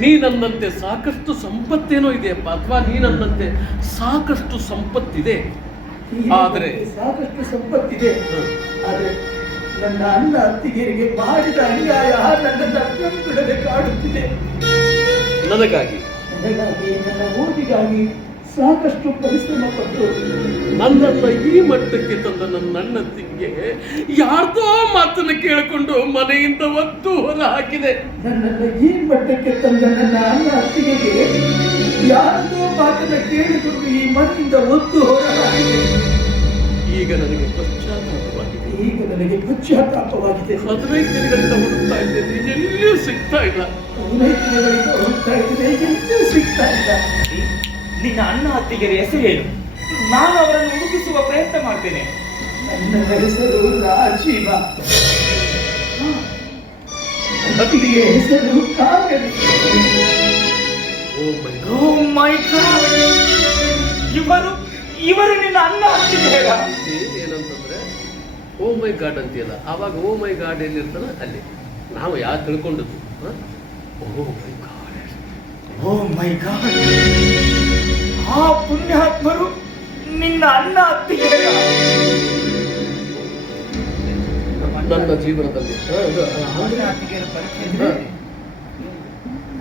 ನೀ ನನ್ನಂತೆ ಸಾಕಷ್ಟು ಸಂಪತ್ತೇನೋ ಇದೆಯಪ್ಪ, ಅಥವಾ ನೀ ನನ್ನಂತೆ ಸಾಕಷ್ಟು ಸಂಪತ್ತಿದೆ. ಆದರೆ ಸಾಕಷ್ಟು ಸಂಪತ್ತಿದೆ, ಆದರೆ ನನ್ನ ಅಣ್ಣ ಅತ್ತಿಗೆಯರಿಗೆ ಮಾಡಿದ ಅನ್ಯಾಯ ನನ್ನನ್ನು ಬೆಂಬಿಡದೆ ಕಾಡುತ್ತಿದೆ. ನನಗಾಗಿ ನನ್ನ ಓದಿಗಾಗಿ ಸಾಕಷ್ಟು ಪರಿಶ್ರಮ ಪಟ್ಟು ನನ್ನನ್ನ ಈ ಮಟ್ಟಕ್ಕೆ ತಂದ ನನ್ನ ಅಣ್ಣತ್ತಿಗೆ ಯಾರ್ದೋ ಮಾತನ್ನು ಕೇಳಿಕೊಂಡು ಮನೆಯಿಂದ ಒತ್ತು ಹೊರ ಹಾಕಿದೆ. ನನ್ನನ್ನು ಈ ಮಟ್ಟಕ್ಕೆ ತಂದ ನನ್ನ ಅಣ್ಣ ಅತ್ತಿಗೆಗೆ ಯಾರ್ದೋ ಮಾತನ್ನು ಕೇಳಿಕೊಂಡು ಈ ಮನೆಯಿಂದ ಒತ್ತು ಹೊರ ಹಾಕಿದೆ. ಈಗ ನನಗೆ ಪಶ್ಚಾತ್ತಾಪವಾಗಿದೆ. 15 ದಿನಗಳಿಂದ ಹುಡುಕ್ತಾ ಇದ್ದೇನೆ, ಎಲ್ಲಿಯೂ ಸಿಗ್ತಾ ಇಲ್ಲ. 15 ದಿನಗಳಿಂದ ಹುಡುಕ್ತಾ ಇದ್ದೇನೆ, ಎಲ್ಲಿಯೂ ಸಿಗ್ತಾ ಇಲ್ಲ. ನಿನ್ನ ಅಣ್ಣ ಅತ್ತಿಗೆಯ ಹೆಸರೇನು? ನಾನು ಅವರನ್ನು ಹುಡುಕಿಸುವ ಪ್ರಯತ್ನ ಮಾಡ್ತೇನೆ. ನನ್ನ ಹೆಸರು ರಾಜೀವ, ಅತ್ತಿಗೆಯ ಹೆಸರು ಕಾವೇರಿ. Oh my God! ಇವರು ನಿನ್ನ ಅಣ್ಣ ಅತ್ತಿಗೆ ಏನಂತಂದ್ರೆ ಓ ಮೈ ಗಾಡ್ ಅಂತೀಯಲ್ಲ, ಆವಾಗ ಓ ಮೈ ಗಾಡ್ ಎಲ್ಲಿರ್ತಾನ ಅಲ್ಲಿ ನಾವು ಯಾರು ತಿಳ್ಕೊಂಡದ್ದು. ಓ ಮೈ ಗಾಡ್, ಆ ಪುಣ್ಯಾತ್ಮರು ನಿನ್ನ ಅಣ್ಣ ಅತ್ತಿಗೆ ನನ್ನ ಜೀವನದಲ್ಲಿ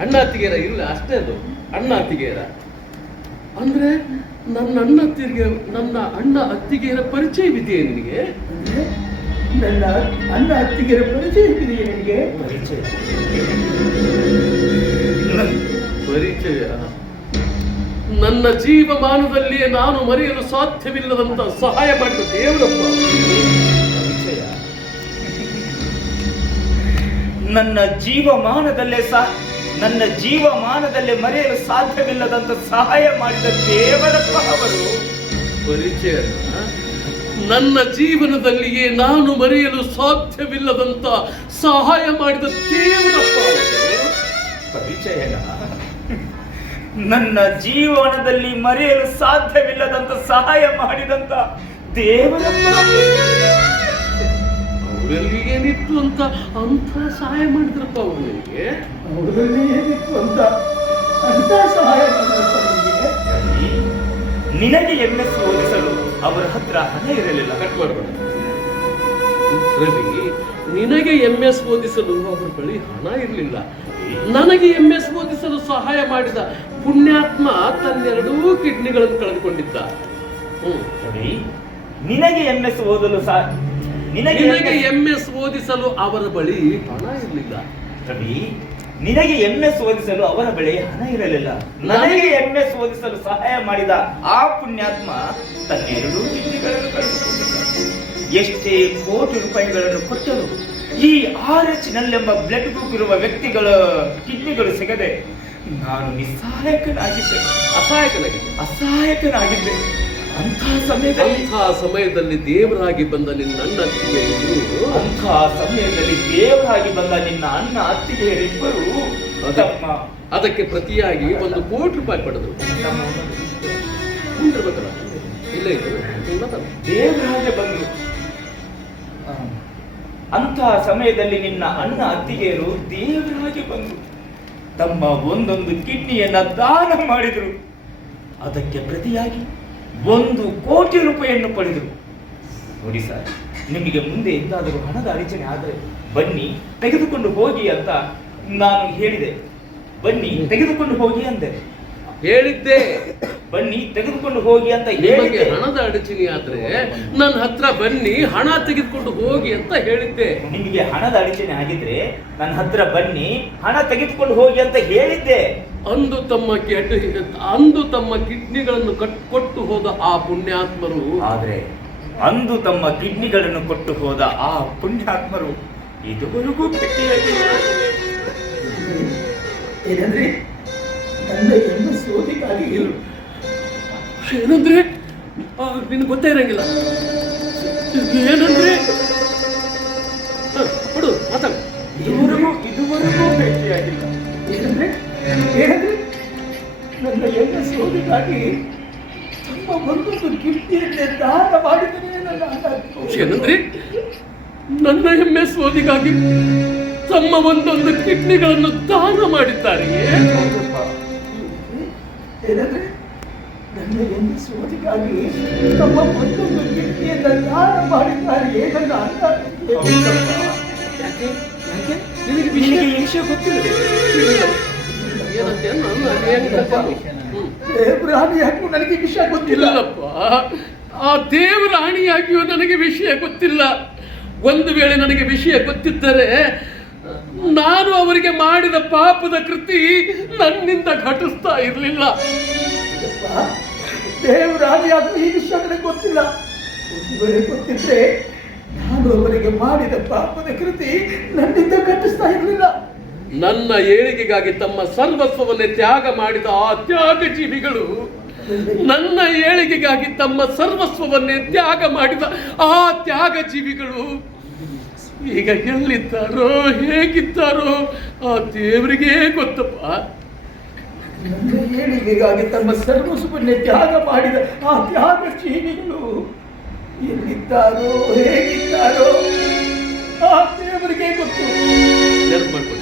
ಅಣ್ಣ ಅತ್ತಿಗೆಯರ ಇಲ್ಲ, ಅಷ್ಟೇ ಅದು ಅಣ್ಣ ಅತ್ತಿಗೆಯರ ಅಂದ್ರೆ ನನ್ನ ಅಣ್ಣ ಅತ್ತಿಗೆಯರ ಪರಿಚಯವಿದೆಯೇ ನಿನಗೆ? ನನ್ನ ಅಣ್ಣ ಅತ್ತಿಗೆಯರ ಪರಿಚಯವಿದೆಯೇ ನಿನಗೆ? ಪರಿಚಯ ನನ್ನ ಜೀವಮಾನದಲ್ಲಿಯೇ ನಾನು ಮರೆಯಲು ಸಾಧ್ಯವಿಲ್ಲದಂತ ಸಹಾಯ ಮಾಡಿದ ದೇವರಪ್ಪ. ಪರಿಚಯ ನನ್ನ ಜೀವಮಾನದಲ್ಲೇ ಮರೆಯಲು ಸಾಧ್ಯವಿಲ್ಲದಂತ ಸಹಾಯ ಮಾಡಿದ ದೇವರಪ್ಪ ಅವರು. ಪರಿಚಯ ನನ್ನ ಜೀವನದಲ್ಲಿಯೇ ನಾನು ಮರೆಯಲು ಸಾಧ್ಯವಿಲ್ಲದಂತ ಸಹಾಯ ಮಾಡಿದ ದೇವರಪ್ಪ. ಪರಿಚಯ ನನ್ನ ಜೀವನದಲ್ಲಿ ಮರೆಯಲು ಸಾಧ್ಯವಿಲ್ಲದಂತ ಸಹಾಯ ಮಾಡಿದಂತ ದೇವರಪ್ಪ. ಅವರಲ್ಲಿ ಏನಿತ್ತು ಅಂತ ಸಹಾಯ ಮಾಡಿದ್ರಪ್ಪ ಅವರು ನಿನಗೆ? ಅವರಲ್ಲಿ ಏನಿತ್ತು ಅಂತ ಸಹಾಯ ಮಾಡಿದ್ರಪ್ಪ ನಿನಗೆ? ನಿನಗೆ MS ಓದಿಸಲು ಅವರ ಹತ್ರ ಹಣ ಇರಲಿಲ್ಲ. ಕಟ್ ಮಾಡಬೇಡ ರವಿ, ನಿನಗೆ MS ಓದಿಸಲು ಅವರ ಬಳಿ ಹಣ ಇರಲಿಲ್ಲ. ನನಗೆ MS ಓದಿಸಲು ಸಹಾಯ ಮಾಡಿದ ಪುಣ್ಯಾತ್ಮ ತನ್ನೆರಡೂ ಕಿಡ್ನಿಗಳನ್ನು ಕಳೆದುಕೊಂಡಿದ್ದ. ನಿನಗೆ MS ಓದಲು ನಿನಗೆ MS ಓದಿಸಲು ಅವರ ಬಳಿ ಹಣ ಇರಲಿಲ್ಲ. ರವಿ, ನಿನಗೆ MS ಓದಿಸಲು ಅವರ ಬಳಿ ಹಣ ಇರಲಿಲ್ಲ. ನನಗೆ MS ಓದಿಸಲು ಸಹಾಯ ಮಾಡಿದ ಆ ಪುಣ್ಯಾತ್ಮ ತನ್ನೆರಡೂ ಕಿಡ್ನಿಗಳನ್ನು ಕಳೆದುಕೊಂಡಿದ್ದ. ಎಷ್ಟೇ ಕೋಟಿ ರೂಪಾಯಿಗಳನ್ನು ಕೊಟ್ಟರು ಈ RH ನಲ್ಲೆಂಬ ಬ್ಲಡ್ ಗ್ರೂಪ್ ಇರುವ ವ್ಯಕ್ತಿಗಳ ಕಿಡ್ನಿಗಳು ಸಿಗದೆ ನಾನು ನಿಸ್ಸಹಾಯಕನಾಗಿದ್ದೆ, ಅಸಹಾಯಕನಾಗಿದ್ದೆ. ಅಂಥ ಸಮಯದಲ್ಲಿ ದೇವರಾಗಿ ಬಂದ ನಿನ್ನ ಅಣ್ಣ ಅತ್ತಿಗೆಯರಿಬ್ಬರು ಅದಕ್ಕೆ ಪ್ರತಿಯಾಗಿ 1 ಕೋಟಿ ರೂಪಾಯಿ ಪಡೆದರು. ಇಲ್ಲ ದೇವರಾಗೆ ಬಂದರು. ಅಂತಹ ಸಮಯದಲ್ಲಿ ನಿನ್ನ ಅಣ್ಣ ಅತ್ತಿಗೆಯರು ದೇವರಾಗಿ ಬಂದರು ತಮ್ಮ 1 ಕಿಡ್ನಿಯನ್ನ ದಾನ ಮಾಡಿದರು. ಅದಕ್ಕೆ ಪ್ರತಿಯಾಗಿ 1 ಕೋಟಿ ರೂಪಾಯಿಯನ್ನು ಪಡೆದರು. ನೋಡಿ ಸರ್, ನಿಮಗೆ ಮುಂದೆ ಎಂದಾದರೂ ಹಣದ ಅಡಚಣೆ ಆದರೆ ಬನ್ನಿ ತೆಗೆದುಕೊಂಡು ಹೋಗಿ ಅಂತ ನಾನು ಹೇಳಿದೆ. ಬನ್ನಿ ತೆಗೆದುಕೊಂಡು ಹೋಗಿ ಅಂದೆ, ಹೇಳಿದ್ದೆ. ಬನ್ನಿ ತೆಗೆದುಕೊಂಡು ಹೋಗಿ ಅಂತ ನಿಮಗೆ ಹಣದ ಅಡಚಣೆ ಆದ್ರೆ ನನ್ನ ಹತ್ರ ಬನ್ನಿ, ಹಣ ತೆಗೆದುಕೊಂಡು ಹೋಗಿ ಅಂತ ಹೇಳಿದ್ದೆ. ನಿಮಗೆ ಹಣದ ಅಡಚಣೆ ಆಗಿದ್ರೆ ನನ್ನ ಹತ್ರ ಬನ್ನಿ, ಹಣ ತೆಗೆದುಕೊಂಡು ಹೋಗಿ ಅಂತ ಹೇಳಿದ್ದೆ. ಅಂದು ತಮ್ಮ ಕಿಡ್ನಿಗಳನ್ನು ಕೊಟ್ಟು ಹೋದ ಆ ಪುಣ್ಯಾತ್ಮರು, ಆದ್ರೆ ಅಂದು ತಮ್ಮ ಕಿಡ್ನಿಗಳನ್ನು ಕೊಟ್ಟು ಹೋದ ಆ ಪುಣ್ಯಾತ್ಮರು ಇದುವರೆಗೂ ಭೇಟಿಯಾಗಿಲ್ಲ. ಏನಂದ್ರೆ ನನ್ನ ಹೆಣ್ಣು ಸೋದಿಗಾಗಿ ಏನಂದ್ರೆ ನಿನ್ಗೆ ಗೊತ್ತೇ ಇರಂಗಿಲ್ಲ. ಏನಂದ್ರೆ ಕೊಡು ಮಾತಾಡು. ಇದುವರೆಗೂ ಭೇಟಿಯಾಗಿಲ್ಲ. ಏನಂದ್ರೆ ನನ್ನ ಹೆಣ್ಣು ಸೋದಿಗಾಗಿ ತಮ್ಮ 1 ಕಿಡ್ನಿಯನ್ನೇ ದಾನ ಮಾಡಿದರೆ ನನ್ನ ಏನಂದ್ರೆ ನನ್ನ ಹೆಮ್ಮೆ ಸೋದಿಗಾಗಿ ತಮ್ಮ 1 ಕಿಡ್ನಿಗಳನ್ನು ದಾನ ಮಾಡಿದ್ದಾರೆ. ಏನಂದ್ರೆ ನನ್ನ ಹೆಣ್ಣು ಸೋದಿಗಾಗಿ ತಮ್ಮ 1 ಕಿಡ್ನಿಯನ್ನ ದಾನ ಮಾಡಿದ್ದಾರೆ ನನ್ನ ಅಣ್ಣ. ಯಾಕೆ ನಿನಗೆ ವಿಷಯ ಗೊತ್ತಿಲ್ಲ? ದೇವರಾಣಿಯಾಗಿಯೂ ನನಗೆ ವಿಷಯ ಗೊತ್ತಿಲ್ಲಪ್ಪ. ಆ ದೇವರಾಣಿಯಾಗಿಯೂ ನನಗೆ ವಿಷಯ ಗೊತ್ತಿಲ್ಲ. ಒಂದು ವೇಳೆ ನನಗೆ ವಿಷಯ ಗೊತ್ತಿದ್ದರೆ ನಾನು ಅವರಿಗೆ ಮಾಡಿದ ಪಾಪದ ಕೃತಿ ನನ್ನಿಂದ ಘಟಿಸ್ತಾ ಇರಲಿಲ್ಲ. ದೇವರಾಣಿಯಾಗಿಯೂ ಈ ವಿಷಯ ನನಗೆ ಗೊತ್ತಿಲ್ಲ. ಒಂದು ವೇಳೆ ಗೊತ್ತಿದ್ರೆ ನಾನು ಅವರಿಗೆ ಮಾಡಿದ ಪಾಪದ ಕೃತಿ ನನ್ನಿಂದ ಘಟಿಸ್ತಾ ಇರಲಿಲ್ಲ. ನನ್ನ ಏಳಿಗೆಗಾಗಿ ತಮ್ಮ ಸರ್ವಸ್ವವನ್ನೇ ತ್ಯಾಗ ಮಾಡಿದ ಆ ತ್ಯಾಗ ಜೀವಿಗಳು, ನನ್ನ ಏಳಿಗೆಗಾಗಿ ತಮ್ಮ ಸರ್ವಸ್ವವನ್ನೇ ತ್ಯಾಗ ಮಾಡಿದ ಆ ತ್ಯಾಗ ಜೀವಿಗಳು ಈಗ ಎಲ್ಲಿದ್ದಾರೋ ಹೇಗಿದ್ದಾರೋ ಆ ದೇವರಿಗೆ ಗೊತ್ತಪ್ಪ. ನನ್ನ ಏಳಿಗೆಗಾಗಿ ತಮ್ಮ ಸರ್ವಸ್ವವನ್ನೇ ತ್ಯಾಗ ಮಾಡಿದ ಆ ತ್ಯಾಗ ಜೀವಿಗಳು ಎಲ್ಲಿದ್ದಾರೋ ಹೇಗಿದ್ದಾರೋ ಆ ದೇವರಿಗೆ ಗೊತ್ತು. ನೆನಪು ಮಾಡ್ಕೊಳ್ಳಿ.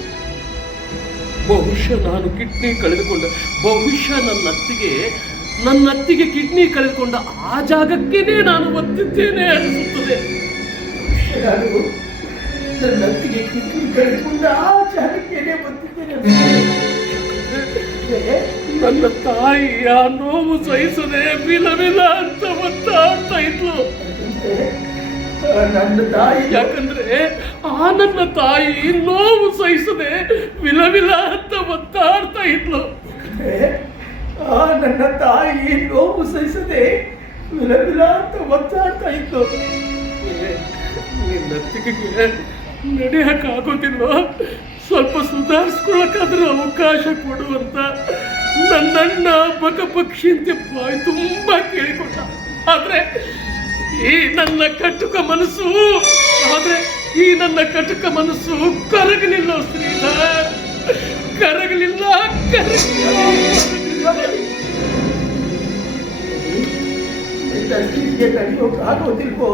ಬಹುಶಃ ನಾನು ಕಿಡ್ನಿ ಕಳೆದುಕೊಂಡ, ಬಹುಶಃ ನನ್ನ ಅತ್ತಿಗೆ ಕಿಡ್ನಿ ಕಳೆದುಕೊಂಡ ಆ ಜಾಗಕ್ಕೇನೆ ನಾನು ಒತ್ತಿದ್ದೇನೆ ಅನಿಸುತ್ತದೆ. ನನ್ನ ಅತ್ತಿಗೆ ಕಿಡ್ನಿ ಕಳೆದುಕೊಂಡ ಆ ಜಾಗಕ್ಕೇನೆ ಒತ್ತಿದ್ದೇನೆ. ನನ್ನ ತಾಯಿ ಆ ನೋವು ಸಹಿಸದೆ ವಿಲವಿಲ ಅಂತ ಒತ್ತಾಡ್ತಾ ಇದ್ಲು. ನನ್ನ ತಾಯಿ, ಯಾಕಂದ್ರೆ ಆ ನನ್ನ ತಾಯಿ ನೋವು ಸಹಿಸದೆ ವಿಲವಿಲ ಅಂತ ಒತ್ತಾಡ್ತಾ ಇದ್ಲು. ಆ ನನ್ನ ತಾಯಿ ನೋವು ಸಹಿಸದೆ ವಿಲವಿಲ ಅಂತ ಒತ್ತಾಡ್ತಾ ಇದ್ಲು. ನಿನ್ನತ್ತಿಗೆ ನಡೆಯಕ್ಕಾಗೋದಿಲ್ವ? ಸ್ವಲ್ಪ ಸುಧಾರಿಸ್ಕೊಳ್ಳಕ್ಕಾದ್ರೂ ಅವಕಾಶ ಕೊಡುವಂತ ನನ್ನಣ್ಣ ಬಕಪಕ್ಷಿಯಂತೆ ಬಾಯಿ ತುಂಬಾ ಕೇಳಿಕೊಂಡ. ಆದ್ರೆ ಈ ನನ್ನ ಕಟುಕ ಮನಸ್ಸು ಕರಗಲಿಲ್ಲ ಶ್ರೀಧರ್, ಕರಗಲಿಲ್ಲ. ನಡೆಯೋಕ್ಕಾಗೋದಿಲ್ವೋ?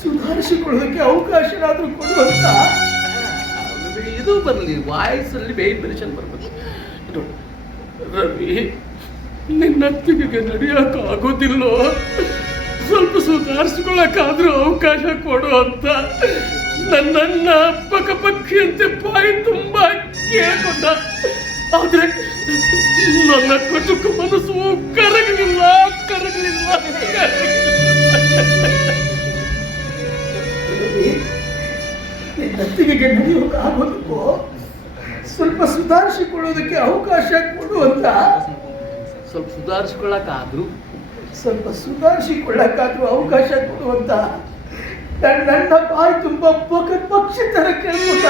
ಸುಧಾರಿಸಿಕೊಳ್ಳೋದಕ್ಕೆ ಅವಕಾಶನಾದ್ರೂ ಕೊಡುವಂತ ಇದು ಬರಲಿ, ವಾಯ್ಸಲ್ಲಿ ವೈಬ್ರೇಷನ್ ಬರ್ಬೇಕು. ರವಿ, ನಿನ್ನತ್ತಿಗೆ ನಡೆಯೋಕ್ಕಾಗೋದಿಲ್ಲೋ? ಸ್ವಲ್ಪ ಸುಧಾರಿಸ್ಕೊಳ್ಳಕ್ಕಾದ್ರೂ ಅವಕಾಶ ಕೊಡು ಅಂತ ನನ್ನನ್ನ ಪಕ್ಷಿಯಂತೆ ಬಾಯಿ ತುಂಬಾ ಕೇಳ್ಕೊಂಡ. ಆದ್ರೆ ನನ್ನ ಕಟುಕ ಮನಸ್ಸು ಕರಗಲಿಲ್ಲ. ನಿನ್ನತ್ತಿಗೆ ನಡೆಯೋಕ್ಕಾಗೋದಿಲ್ವೋ? ಸ್ವಲ್ಪ ಸುಧಾರಿಸಿಕೊಳ್ಳೋದಕ್ಕೆ ಅವಕಾಶ ಕೊಡು ಅಂತ. ಸ್ವಲ್ಪ ಸುಧಾರಿಸ್ಕೊಳ್ಳಕ್ಕಾದ್ರೂ ಅವಕಾಶ ಕೊಡುವಂತ ನನ್ನ ಬಾಯಿ ತುಂಬಾ ಪಕ್ಷಿ ತರ ಕೇಳ್ಕೊಂಡ.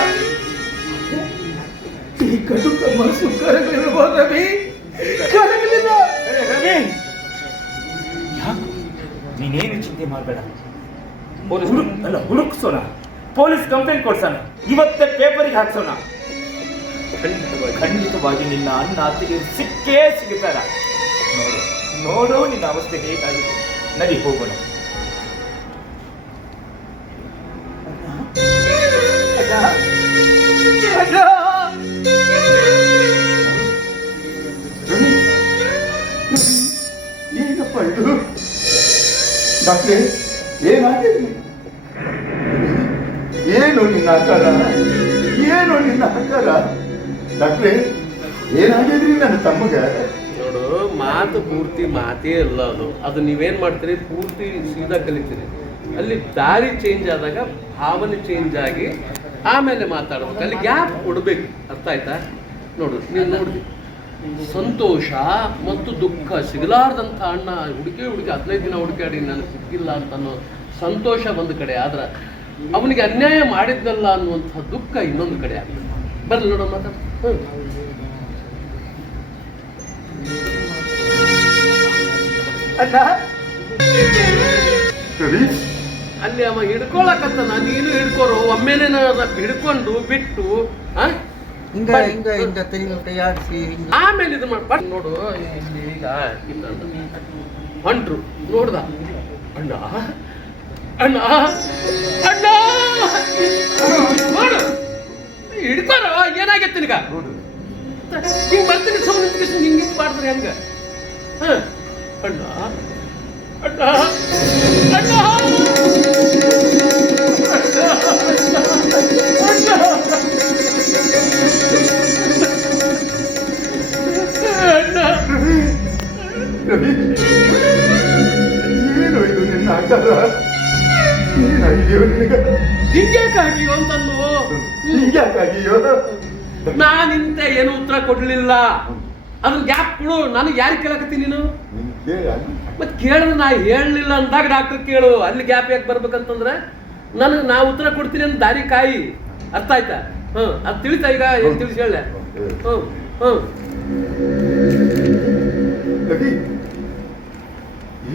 ಈ ಕಟುಕ ಮನಸ್ಸು ಕರಗಲಿರುವ ರವಿ, ಕರಗಲಿಲ್ಲ. ನೀನೇನು ಚಿಂತೆ ಮಾಡಬೇಡ, ಹುಡುಕ್ಸೋಣ, ಪೊಲೀಸ್ ಕಂಪ್ಲೇಂಟ್ ಕೊಡ್ಸೋಣ, ಇವತ್ತೇ ಪೇಪರಿಗೆ ಹಾಕ್ಸೋಣ. ಖಂಡಿತವಾಗಿ ನಿನ್ನ ಅನ್ನ ಅತ್ತಿಗೆ ಸಿಕ್ಕೇ ಸಿಗುತ್ತಾರ. ನೋಡು ನಿನ್ನ ಅವಸ್ಥೆ ಹೇಗಾಗಿದೆ. ನಡಿ ಹೋಗೋಣ. ಏನಪ್ಪ ಇದು? ಡಾಕ್ಟ್ರೇ, ಏನಾಗಿದೆ? ಏನು ನಿನ್ನ ಆಕಾರ? ಏನು ನಿನ್ನ ಆಕಾರ? ಡಾಕ್ಟ್ರೇ, ಏನಾಗಿದ್ರಿ ನನ್ನ ತಮ್ಮಗ? ನೋಡು, ಮಾತು ಪೂರ್ತಿ ಮಾತೇ ಅಲ್ಲ ಅದು ನೀವೇನ್ ಮಾಡ್ತೀರಿ, ಪೂರ್ತಿ ಸೀದಾ ಕಲಿತೀರಿ. ಅಲ್ಲಿ ದಾರಿ ಚೇಂಜ್ ಆದಾಗ ಭಾವನೆ ಚೇಂಜ್ ಆಗಿ ಆಮೇಲೆ ಮಾತಾಡ್ಬೇಕು. ಅಲ್ಲಿ ಗ್ಯಾಪ್ ಕೊಡ್ಬೇಕು. ಅರ್ಥ ಆಯ್ತಾ? ನೋಡು, ನೀವು ನೋಡಿದ್ರಿ, ಸಂತೋಷ ಮತ್ತು ದುಃಖ ಸಿಗಲಾರ್ದಂಥ ಅಣ್ಣ ಹುಡುಕಿ 15 ದಿನ ಹುಡುಕಾಡಿ ನನಗೆ ಸಿಕ್ಕಿಲ್ಲ ಅಂತ ಅನ್ನೋ ಸಂತೋಷ ಒಂದು ಕಡೆ ಆದ್ರೆ, ಅವನಿಗೆ ಅನ್ಯಾಯ ಮಾಡಿದ್ದಲ್ಲ ಅನ್ನುವಂಥ ದುಃಖ ಇನ್ನೊಂದು ಕಡೆ ಆಗ್ತದೆ. ಬರ್ಲಿ ನೋಡೋ ಮಾತಾಡ. ಅಲ್ಲಿ ಅವ ಹಿಡ್ಕೊಳಕತ್ತಾನ, ನೀನು ಹಿಡ್ಕೋರು. ಒಮ್ಮೆನೆ ಹಿಡ್ಕೊಂಡು ಬಿಟ್ಟು ಹಿಂಗ ಹಿಂಗ ಹಿಂಗ ಕೈ ಆಡಿಸಿ ಆಮೇಲೆ ಇದು ಮಾಡಿ ನೋಡು. ಇಲ್ಲಿ ಈಗ ಹೊಂಟ್ರು ನೋಡ್ದ, ಅಣ್ಣ ಅಣ್ಣ ಅಣ್ಣ ನೋಡು, ಹಿಡ್ಕೋರ. ಏನಾಗೈತೆ ನಿನಗ? ಹಿಂಗ್ ಬರ್ತೀನಿ ಸುಮ್ಮನೆ ಹಿಂಗೆ ಮಾಡಿದ್ರೆ ಹೆಂಗ? ಅಣ್ಣ ಅಣ್ಣ ಅಣ್ಣ ಏನು ಇದು ನಿನ್ನ ಆಕಾರ? ಏನಾಗಿದೆಯೋ ನಿನಗ? ಹಿಂಗ್ಯಾಕಾಗಿಯೋ ಅಂತಂದು ಹಿಂಗ್ಯಾಕಾಗಿಯೋ? ನಾನಿಂತ ಏನು ಉತ್ತರ ಕೊಡ್ಲಿಲ್ಲ. ಅದನ್ನ ಗ್ಯಾಪ್ ಕೊಡು. ನನಗೆ ಯಾರಿಗೆ ಕೇಳಕತ್ತೀನಿ ನೀನು? ಮತ್ತೆ ಕೇಳಿದ್ರೆ ನಾ ಹೇಳಲಿಲ್ಲ ಅಂದಾಗ ಡಾಕ್ಟರ್ ಕೇಳು. ಅಲ್ಲಿ ಗ್ಯಾಪ್ ಯಾಕೆ ಬರ್ಬೇಕಂತಂದ್ರೆ ನಾ ಉತ್ತರ ಕೊಡ್ತೀನಿ ಅಂತ ದಾರಿ ಕಾಯಿ. ಅರ್ಥ ಆಯ್ತಾ? ಅದು ತಿಳಿತಾ ಈಗ? ಏನು ತಿಳಿಸಿ ಹೇಳ?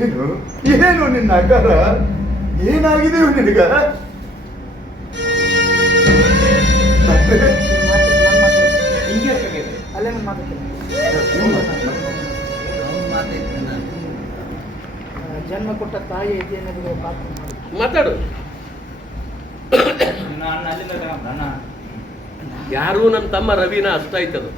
ಏನು ಏನು ನಿನ್ನ ಆಕಾರ? ಏನಾಗಿದೆಯೋ ನಿನಗ? ಜನ್ಮ ಕೊಟ್ಟ ತಾಯಿ ಏನಾದ್ರು ಮಾತಾಡು. ಯಾರು ನನ್ನ ತಮ್ಮ ರವಿನ ಅಷ್ಟ ಆಯ್ತದು.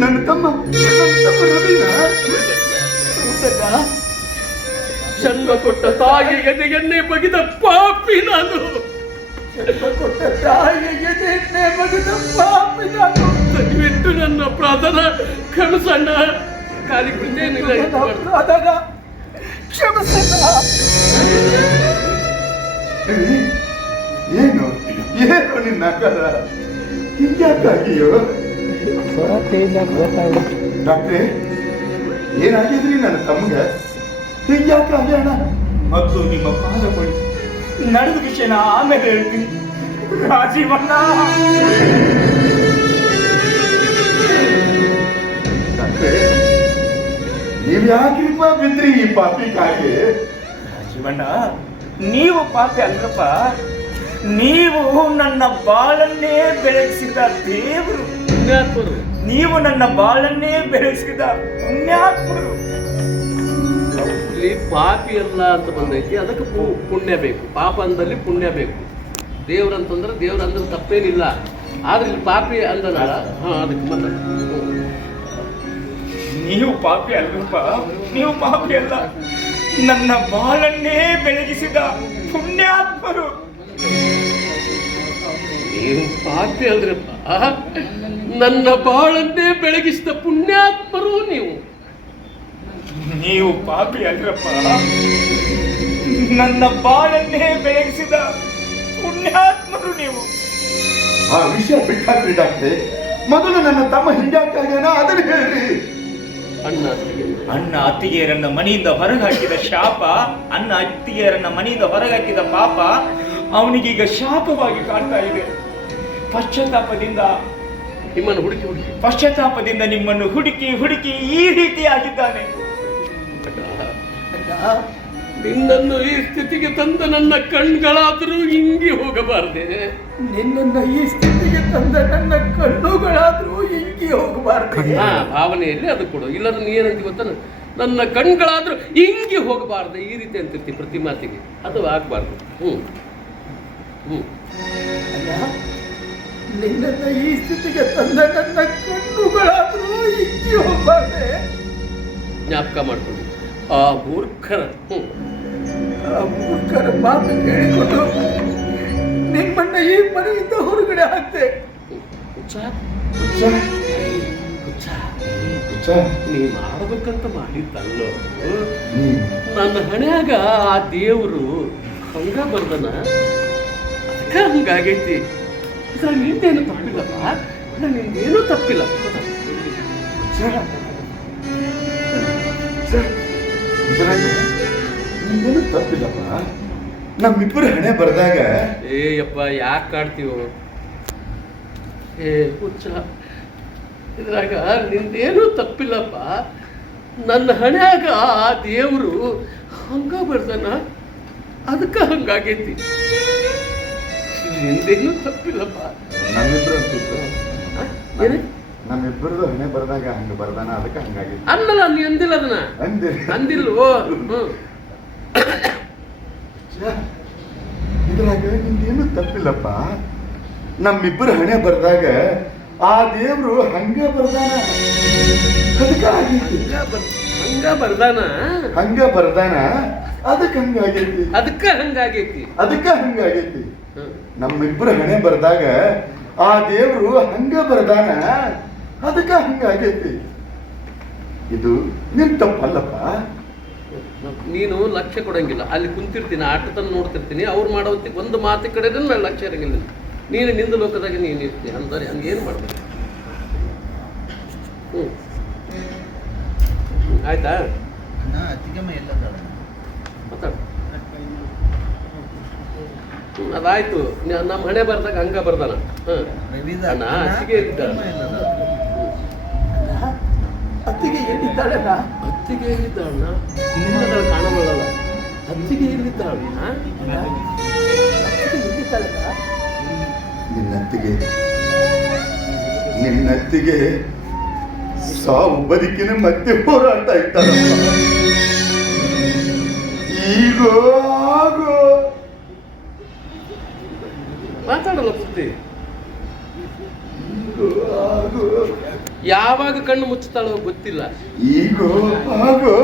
ನನ್ನ ತಮ್ಮ ರವಿನ ಜನ್ಮ ಕೊಟ್ಟ ತಾಯಿ ಎದೆಯನ್ನೇ ಬಗೆದ ಪಾಪಿ ನಾನು. ಕೊಟ್ಟ ತಾಯಿಗೆ ಬಗೆದ ಪಾಪಿ ನಾನು. ದಯವಿಟ್ಟು ನನ್ನ ಅಪರಾಧನ ಕ್ಷಮಿಸಣ್ಣ. ಕಾಲಿ ಕುಳಿತೇನಿಲ್ಲ. ಏನು ಏನು ನಿನ್ನ ಆಕಾರ? ಹಿಂಗ್ಯಾಕಾಗಿಯೋ? ಡಾಕ್ಟ್ರೇ, ಏನಾಗಿದ್ರಿ ನನ್ನ ತಮ್ಮಗ? ಹಿಂಗ್ಯಾಕಾಗ್ಯಾಣ? ಮತ್ತು ನಿಮ್ಮ ಪಾದ ಬಳಿ ನಡೆದ ವಿಷಯನ ಆಮೇಲೆ ಹೇಳ್ತೀನಿ. ರಾಜೀವಣ್ಣ, ನೀವ್ ಯಾಕ್ರಿಪ್ಪ ಬಿದ್ರಿ ಈ ಪಾಪಿ ಕಾಗೆ? ರಾಜೀವಣ್ಣ, ನೀವು ಪಾಪಿ ಅಲ್ರಪ್ಪ. ನೀವು ನನ್ನ ಬಾಳನ್ನೇ ಬೆಳಗಿಸಿದ ದೇವರು. ಪುಣ್ಯಾತ್ಮರು. ನೀವು ನನ್ನ ಬಾಳನ್ನೇ ಬೆಳಗಿಸಿದ ಪುಣ್ಯಾತ್ಮರು. ಇಲ್ಲಿ ಪಾಪಿ ಅಲ್ಲ ಅಂತ ಬಂದೈತಿ, ಅದಕ್ಕೆ ಪುಣ್ಯ ಬೇಕು. ಪಾಪ ಅಂದಲ್ಲಿ ಪುಣ್ಯ ಬೇಕು. ದೇವ್ರಂತಂದ್ರೆ ದೇವ್ರಂದ್ರೆ ತಪ್ಪೇನಿಲ್ಲ. ಆದ್ರೆ ಇಲ್ಲಿ ಪಾಪಿ ಅಂದನಲ್ಲ, ಅದಕ್ಕೆ ಮಾತಾಡ. ನೀವು ಪಾಪಿ ಅಲ್ರಪ್ಪ, ನೀವು ಪಾಪಿ ಅಲ್ಲ. ನನ್ನ ಬಾಳನ್ನೇ ಬೆಳಗಿಸಿದ ಪುಣ್ಯಾತ್ಮರು. ನೀವು ಪಾಪಿ ಅಲ್ರಪ್ಪ, ನನ್ನ ಬಾಳನ್ನೇ ಬೆಳಗಿಸಿದ ಪುಣ್ಯಾತ್ಮರು ನೀವು. ನೀವು ಪಾಪಿ ಅಲ್ರಪ್ಪ, ನನ್ನ ಬಾಳನ್ನೇ ಬೆಳಗಿಸಿದ ಪುಣ್ಯಾತ್ಮರು ನೀವು. ಆ ವಿಷಯ ಬಿಟ್ಟಾಕ್ರಿ ಡಾಕ್ಟ್ರೆ. ಮೊದಲು ನನ್ನ ತಮ್ಮ ಹಿಂಗಾಗ್ಯಾನ ಅದನ್ನು ಹೇಳ್ರಿ. ಅಣ್ಣ ಅತ್ತಿಗೆಯರನ್ನ ಮನೆಯಿಂದ ಹೊರಗೆ ಹಾಕಿದ ಶಾಪ, ಅಣ್ಣ ಅತ್ತಿಗೆಯರನ್ನ ಮನೆಯಿಂದ ಹೊರಗೆ ಹಾಕಿದ ಪಾಪ ಅವನಿಗೀಗ ಶಾಪವಾಗಿ ಕಾಡ್ತಾ ಇದೆ. ಪಶ್ಚಾತ್ತಾಪದಿಂದ ನಿಮ್ಮನ್ನು ಹುಡುಕಿ ಹುಡುಕಿ ಈ ರೀತಿ ಆಗಿದ್ದಾನೆ. ನಿನ್ನನ್ನು ಈ ಸ್ಥಿತಿಗೆ ತಂದ ನನ್ನ ಕಣ್ಗಳಾದರೂ ಹಿಂಗಿ ಹೋಗಬಾರ್ದೆ. ನಿನ್ನನ್ನ ಈ ಸ್ಥಿತಿಗೆ ತಂದ ನನ್ನ ಕಣ್ಣುಗಳಾದ್ರೂ ಹಿಂಗಿ ಹೋಗಬಾರ್ದು. ಭಾವನೆಯಲ್ಲಿ ಅದು ಕೊಡು. ಇಲ್ಲದ ನೀ ಏನಂತ ಗೊತ್ತ, ನನ್ನ ಕಣ್ಗಳಾದ್ರೂ ಹಿಂಗಿ ಹೋಗಬಾರ್ದೆ ಈ ರೀತಿ ಅಂತಿರ್ತಿ ಪ್ರತಿ ಮಾತಿಗೆ. ಅದು ಆಗ್ಬಾರ್ದು. ನಿನ್ನನ್ನ ಈ ಸ್ಥಿತಿಗೆ ತಂದ ನನ್ನ ಕಣ್ಣುಗಳಾದ್ರೂ ಹಿಂಗಿ ಹೋಗಬಾರ್ದೆ. ಜ್ಞಾಪಕ ಮಾಡ್ಕೊಂಡು ಆ ಮೂರ್ಖರ ಮಾತು ಕೇಳಿಕೊಂಡು ನಿಮ್ಮನ್ನ ಈ ಮನೆಯಿಂದ ಹೊರಗಡೆ ಹಾಕ್ತೆ. ನೀ ಮಾಡಬೇಕಂತ ಮಾಡಿದ್ದಲ್ಲೋ, ನನ್ನ ಹಣೆಯಾಗ ಆ ದೇವರು ಹಂಗ ಬರ್ದನ, ಅದಕ್ಕ ಹಂಗಾಗೈತಿ. ಇದ್ರಾಗ ನಿಂದೇನು ತಪ್ಪಿಲ್ಲಪ್ಪ, ನಿಂದೇನೂ ತಪ್ಪಿಲ್ಲ. ನಿಂದೇನು ತಪ್ಪಿಲ್ಲಪ್ಪ. ನಮ್ಮಿಬ್ಬರು ಹಣೆ ಬರ್ದಾಗ ಏಯಪ್ಪ ಯಾಕೆ ಕಾಡ್ತೀವೋ? ಹುಚ್ಚ, ಇದ್ರಾಗ ನಿಂದೇನೂ ತಪ್ಪಿಲ್ಲಪ್ಪ. ನನ್ನ ಹಣೆಯಾಗ ಆ ದೇವರು ಹಂಗ ಬರ್ದನ, ಅದಕ್ಕ ಹಂಗಾಗೈತಿ. ನಿಂದೇನೂ ತಪ್ಪಿಲ್ಲಪ್ಪ. ನಮ್ಮಿಬ್ಬರದು ಹಣೆ ಬರ್ದಾಗ ಹಂಗ ಬರ್ದಾನ, ಅದಕ್ಕೆ ಹಂಗಾಗೈತಿ ಅನ್ನಲ್ಲ. ನೀ ಅಂದಿಲ್ಲ ಅದನ್ನ, ಅಂದಿಲ್ವೋ? ಇದ್ರಾಗ ನಿಂದೇನು ತಪ್ಪಿಲ್ಲಪ್ಪ. ನಮ್ಮಿಬ್ಬರ ಹಣೆ ಬರ್ದಾಗ ಆ ದೇವ್ರು ಹಂಗ ಬರ್ದಾನ, ಅದಕ್ಕೆ ಆಗೈತಿ. ಹಂಗ ಬರ್ದಾನ, ಅದಕ್ಕೆ ಹಂಗಾಗೈತಿ. ಅದಕ್ಕೆ ಹಂಗಾಗೈತಿ. ನಮ್ಮಿಬ್ಬರ ಹಣೆ ಬರ್ದಾಗ ಆ ದೇವ್ರು ಹಂಗ ಬರ್ದಾನ, ಅದಕ್ಕೆ ಹಂಗಾಗೈತಿ. ಇದು ನಿನ್ ತಪ್ಪಲ್ಲಪ್ಪ. ನೀನು ಲಕ್ಷ್ಯ ಕೊಡಂಗಿಲ್ಲ. ಅಲ್ಲಿ ಕುಂತಿರ್ತೀನಿ, ಆಟತನ ನೋಡ್ತಿರ್ತೀನಿ, ಅವ್ರು ಮಾಡೋ ಒಂದು ಮಾತಿ ಕಡೆ ನಾನು ಲಕ್ಷ್ಯ ಇರಂಗಿಲ್ಲ. ನೀನು ನಿಂದ ಲೋಕದಾಗ ನೀನು ಇರ್ತೀನಿ ಅಂತಾರೆ, ಹಂಗೇನು ಮಾಡ್ಬೇಕು? ಆಯ್ತಾ? ಮಾತಾಡು. ಅದಾಯ್ತು. ನಮ್ಮ ಹಣೆ ಬರ್ದಾಗ ಹಂಗ ಬರ್ದಾನ. ಅಣ್ಣ ಅತ್ತಿಗೆ ಅತ್ತಿಗೆ ಎಲ್ಲಿದ್ದಾಳಣ್ಣ? ಅತ್ತಿಗೆ ಎಲ್ಲಿದ್ದಾಳಣ್ಣ? ನಿನ್ನದ ಕಾಣಬಲ್ಲಲ್ಲ. ಅತ್ತಿಗೆ ಎಲ್ಲಿದ್ದಾಳಣ್ಣ? ನಿನ್ನತ್ತಿಗೆ ಸಾವು ಬದುಕಿನ ಮತ್ತೆ ಹೋರಾಡ್ತಾ ಇದ್ದಾರಪ್ಪ. ಈಗೋ ಆಗೋ ಮಾತಾಡಲ್ಲ ಪುತ್ರಿ. ಯಾವಾಗ ಕಣ್ಣು ಮುಚ್ಚುತ್ತಾಳೋ ಗೊತ್ತಿಲ್ಲ. ಈಗೋ ಆಗೋ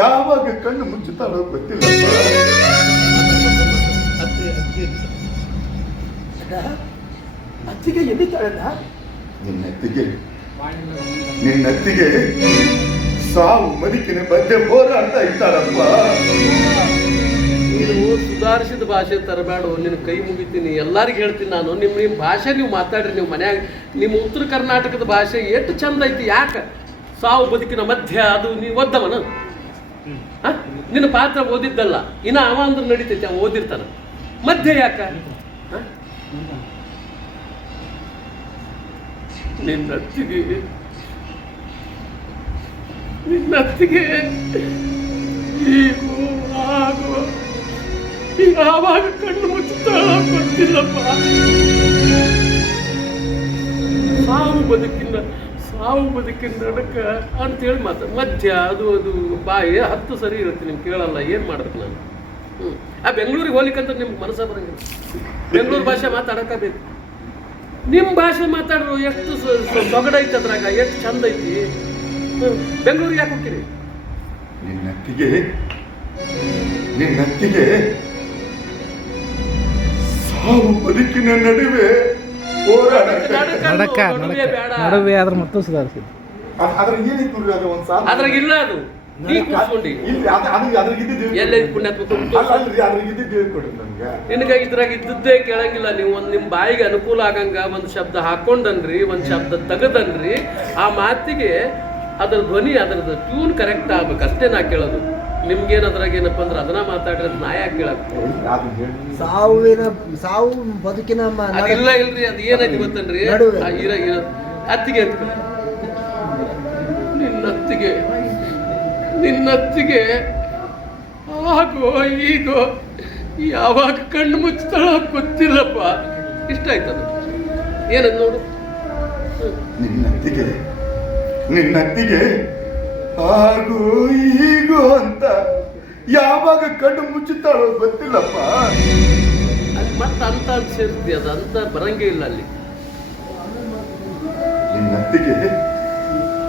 ಯಾವಾಗ ಕಣ್ಣು ಮುಚ್ಚುತ್ತಾಳೋ ಗೊತ್ತಿಲ್ಲ. ಅತ್ತಿಗೆ ಎಲ್ಲಿದ್ದಾಳಣ್ಣ? ನಿನ್ನತ್ತಿಗೆ ಸಾವು ಬದುಕಿನ ಮಧ್ಯೆ ಹೋರಾಡ್ತಾ ಇದ್ದಾರಪ್ಪ. ನೀವು ಸುಧಾರಿಸಿದ ಭಾಷೆ ತರಬೇಡ. ನಿನ್ನ ಕೈ ಮುಗಿತೀನಿ, ಎಲ್ಲರಿಗೂ ಹೇಳ್ತೀನಿ ನಾನು. ನಿಮ್ಮ ಭಾಷೆ ನೀವು ಮಾತಾಡ್ರಿ. ನೀವು ಮನ್ಯಾಗ ನಿಮ್ಮ ಉತ್ತರ ಕರ್ನಾಟಕದ ಭಾಷೆ ಎಷ್ಟು ಚಂದ ಐತಿ. ಯಾಕೆ ಸಾವು ಬದುಕಿನ ಮಧ್ಯ ಅದು ನೀವು ಓದ್ದವನ? ನಿನ್ನ ಪಾತ್ರ ಓದಿದ್ದಲ್ಲ, ಇನ್ನು ಅವ ಅಂದ್ರೆ ನಡೀತೈತಿ, ಅವ ಓದಿರ್ತಾನ. ಮಧ್ಯ ಯಾಕ? ನಿನ್ನತ್ತಿಗೆ ಈಗೋ ಆಗೋ ಯಾವಾಗ ಕಣ್ಣು ಮುಚ್ಚುತ್ತಾಳ ಗೊತ್ತಿಲ್ಲಪ್ಪ. ಸಾವು ಬದುಕಿನ ನಡಕ ಅಂತೇಳಿ ಮಧ್ಯ ಅದು ಬಾಯಿ 10 ಸರಿ ಇರುತ್ತೆ. ನಿಮ್ಗೆ ಕೇಳಲ್ಲ, ಏನು ಮಾಡ್ಬೇಕು ನಾನು? ಆ ಬೆಂಗಳೂರಿಗೆ ಹೋಗ್ಲಿಕ್ಕಂತ ನಿಮ್ಗೆ ಮನಸ್ಸ ಬರಂಗಿಲ್ಲ. ಬೆಂಗಳೂರು ಭಾಷೆ ಮಾತಾಡಕಬೇಕು. ನಿಮ್ಮ ಭಾಷೆ ಮಾತಾಡ್ರು ಎಷ್ಟು ಸೊಗಡ ಐತೆ, ಅದ್ರಾಗ ಎಷ್ಟು ಚಂದ ಐತಿ. ಬೆಂಗಳೂರಿಗೆ ಯಾಕೆ ಹೋಗ್ತೀರಿ? ನಿನ್ನತ್ತಿಗೆ ಸಾವು ಬದುಕಿನ ನಡುವೆ ನಡುವೆ ಆದ್ರೆ ಮತ್ತೆ ಸುಧಾರಿಸಿದ್ದು. ಅದ್ರಾಗ ಏನಿತ್ತು? ಅದ್ರಾಗ ಇಲ್ಲ. ಅದು ನೀ ಕೂತ್ಕೊಂಡಿ ಇಲ್ರಿ ಅದ್ರಿಗೆ ಇದ್ದಿದ್ದು ಎಲ್ಲೇ ಪುಣ್ಯಾತ್ಮ ಅಲ್ರಿ ಅದ್ರಿಗೆ ಇದ್ದಿದ್ದು ಹೇಳ್ಕೊಡಿ ನನ್ಗೆ. ನಿನಗೆ ಇದ್ರಾಗ ಇದ್ದದ್ದೇ ಕೇಳಂಗಿಲ್ಲ. ನೀವು ನಿಮ್ಮ ಬಾಯಿಗೆ ಅನುಕೂಲ ಆಗಂಗ ಒಂದು ಶಬ್ದ ಹಾಕೊಂಡನ್ರಿ, ಒಂದು ಶಬ್ದ ತೆಗದನ್ರಿ, ಆ ಮಾತಿಗೆ ಅದ್ರ ಧ್ವನಿ ಅದರದ್ದು ಟ್ಯೂನ್ ಕರೆಕ್ಟ್ ಆಗ್ಬೇಕು ಅಷ್ಟೇ ನಾ ಕೇಳೋದು. ನಿಮ್ಗೇನು ಅದ್ರಾಗ ಏನಪ್ಪ ಅಂದ್ರೆ ಅದನ್ನ ಮಾತಾಡ್ರೆ ನಾ ಯಾಕೆ ಕೇಳಕ್ಕೆ ಸಾವು ಬದುಕಿನ ಅದಿಲ್ಲ ಇಲ್ರಿ. ಅದು ಏನೈತಿ ಗೊತ್ತನ್ರಿ, ಅತ್ತಿಗೆ ಅಂತ ನಿನ್ನತ್ತಿಗೆ ಆಗೋ ಈಗೋ ಯಾವಾಗ ಕಣ್ಣು ಮುಚ್ತಾಳ ಗೊತ್ತಿಲ್ಲಪ್ಪ. ಇಷ್ಟ ಆಯ್ತದ ಏನದ್ ನೋಡು. ನಿನ್ನತ್ತಿಗೆ ಆಗೋ ಈಗೋ ಅಂತ ಯಾವಾಗ ಕಣ್ಣು ಮುಚ್ಚುತ್ತಾಳೋ ಗೊತ್ತಿಲ್ಲಪ್ಪ. ಅಲ್ಲಿ ಮತ್ತೆ ಅಂತ ಸೇರಿದ್ವಿ, ಅದು ಅಂತ ಬರಂಗೇ ಇಲ್ಲ ಅಲ್ಲಿ.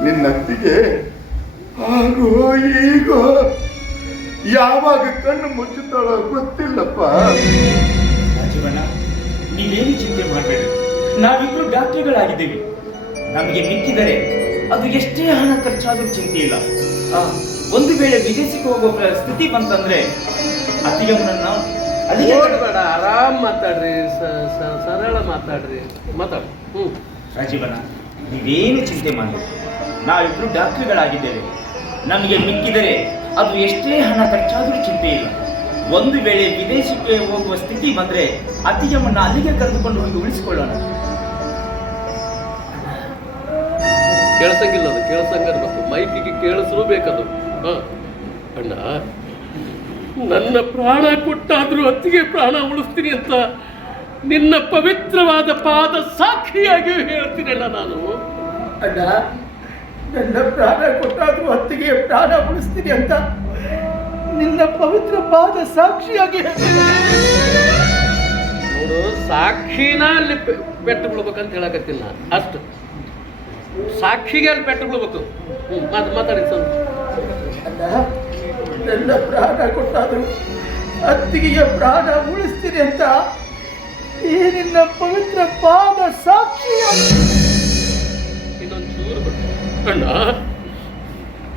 ನಿನ್ನತ್ತಿಗೆ ಆಗೋ ಈಗೋ ಯಾವಾಗ ಕಣ್ಣು ಮುಚ್ಚುತ್ತಾಳೋ ಗೊತ್ತಿಲ್ಲಪ್ಪ. ರಾಜೀವಣ್ಣ, ನೀವೇನು ಚಿಂತೆ ಮಾಡಬೇಡಿ. ನಾವಿಬ್ರು ಡಾಕ್ಟರ್ಗಳಾಗಿದ್ದೀವಿ. ನಮಗೆ ಮಿಕ್ಕಿದರೆ ಅದು ಎಷ್ಟೇ ಹಣ ಖರ್ಚಾದ್ರೂ ಚಿಂತೆ ಇಲ್ಲ. ಒಂದು ವೇಳೆ ವಿದೇಶಕ್ಕೆ ಹೋಗೋ ಸ್ಥಿತಿ ಬಂತಂದ್ರೆ ಅತ್ತಿಗೆಮ್ಮನನ್ನ ಅಲ್ಲಿಗೆ ಬೇಡ, ಆರಾಮ್ ಮಾತಾಡ್ರಿ, ಸರಳ ಮಾತಾಡ್ರಿ, ಮಾತಾಡು. ರಾಜೀವಣ್ಣ, ನೀವೇನು ಚಿಂತೆ ಮಾಡಬೇಡಿ. ನಾವಿಬ್ರು ಡಾಕ್ಟರ್ಗಳಾಗಿದ್ದೇವೆ. ನಮಗೆ ಮಿಕ್ಕಿದರೆ ಅದು ಎಷ್ಟೇ ಹಣ ಖರ್ಚಾದ್ರೂ ಚಿಂತೆ ಇಲ್ಲ. ಒಂದು ವೇಳೆ ವಿದೇಶಕ್ಕೆ ಹೋಗುವ ಸ್ಥಿತಿ ಬಂದ್ರೆ ಅತ್ತಿಗೆಮ್ಮನ್ನ ಅಲ್ಲಿಗೆ ಕರೆದುಕೊಂಡು ಹೋಗಿ ಉಳಿಸಿಕೊಳ್ಳೋಣ. ಕೇಳಿಸಂಗಿಲ್ಲ, ಅದು ಕೇಳಿಸಂಗಿರ್ಬೇಕು, ಮೈಕಿಗೆ ಕೇಳಿಸ್ರೂ ಬೇಕದು. ಅಣ್ಣ, ನನ್ನ ಪ್ರಾಣ ಕೊಟ್ಟಾದ್ರೂ ಅತ್ತಿಗೆ ಪ್ರಾಣ ಉಳಿಸ್ತೀನಿ ಅಂತ ನಿನ್ನ ಪವಿತ್ರವಾದ ಪಾದ ಸಾಕ್ಷಿಯಾಗಿ ಹೇಳ್ತೀನಲ್ಲ ನಾನು. ಅಣ್ಣ, ನನ್ನ ಪ್ರಾಣ ಕೊಟ್ಟಾದ್ರೂ ಅತ್ತಿಗೆ ಪ್ರಾಣ ಉಳಿಸ್ತೀನಿ ಅಂತ ನಿನ್ನ ಪವಿತ್ರ ಪಾದ ಸಾಕ್ಷಿಯಾಗಿ ನೋಡು, ಸಾಕ್ಷಿನ ಅಲ್ಲಿ ಪೆಟ್ಟು ಬಿಡ್ಬೇಕಂತ ಹೇಳಕತ್ತಿಲ್ಲ, ಅಷ್ಟು ಸಾಕ್ಷಿಗೆ ಅಲ್ಲಿ ಪೆಟ್ಟು ಬಿಡ್ಬೇಕು. ಮಾತಾಡಿ ಸ್ವಲ್ಪ. ಅಣ್ಣ, ನನ್ನ ಪ್ರಾಣ ಕೊಟ್ಟಾದ್ರೂ ಅತ್ತಿಗೆಯ ಪ್ರಾಣ ಉಳಿಸ್ತೀನಿ ಅಂತ ಈ ನಿನ್ನ ಪವಿತ್ರ ಪಾದ ಸಾಕ್ಷಿಯಾಗಿ. ಇನ್ನೊಂದು ಚೂರು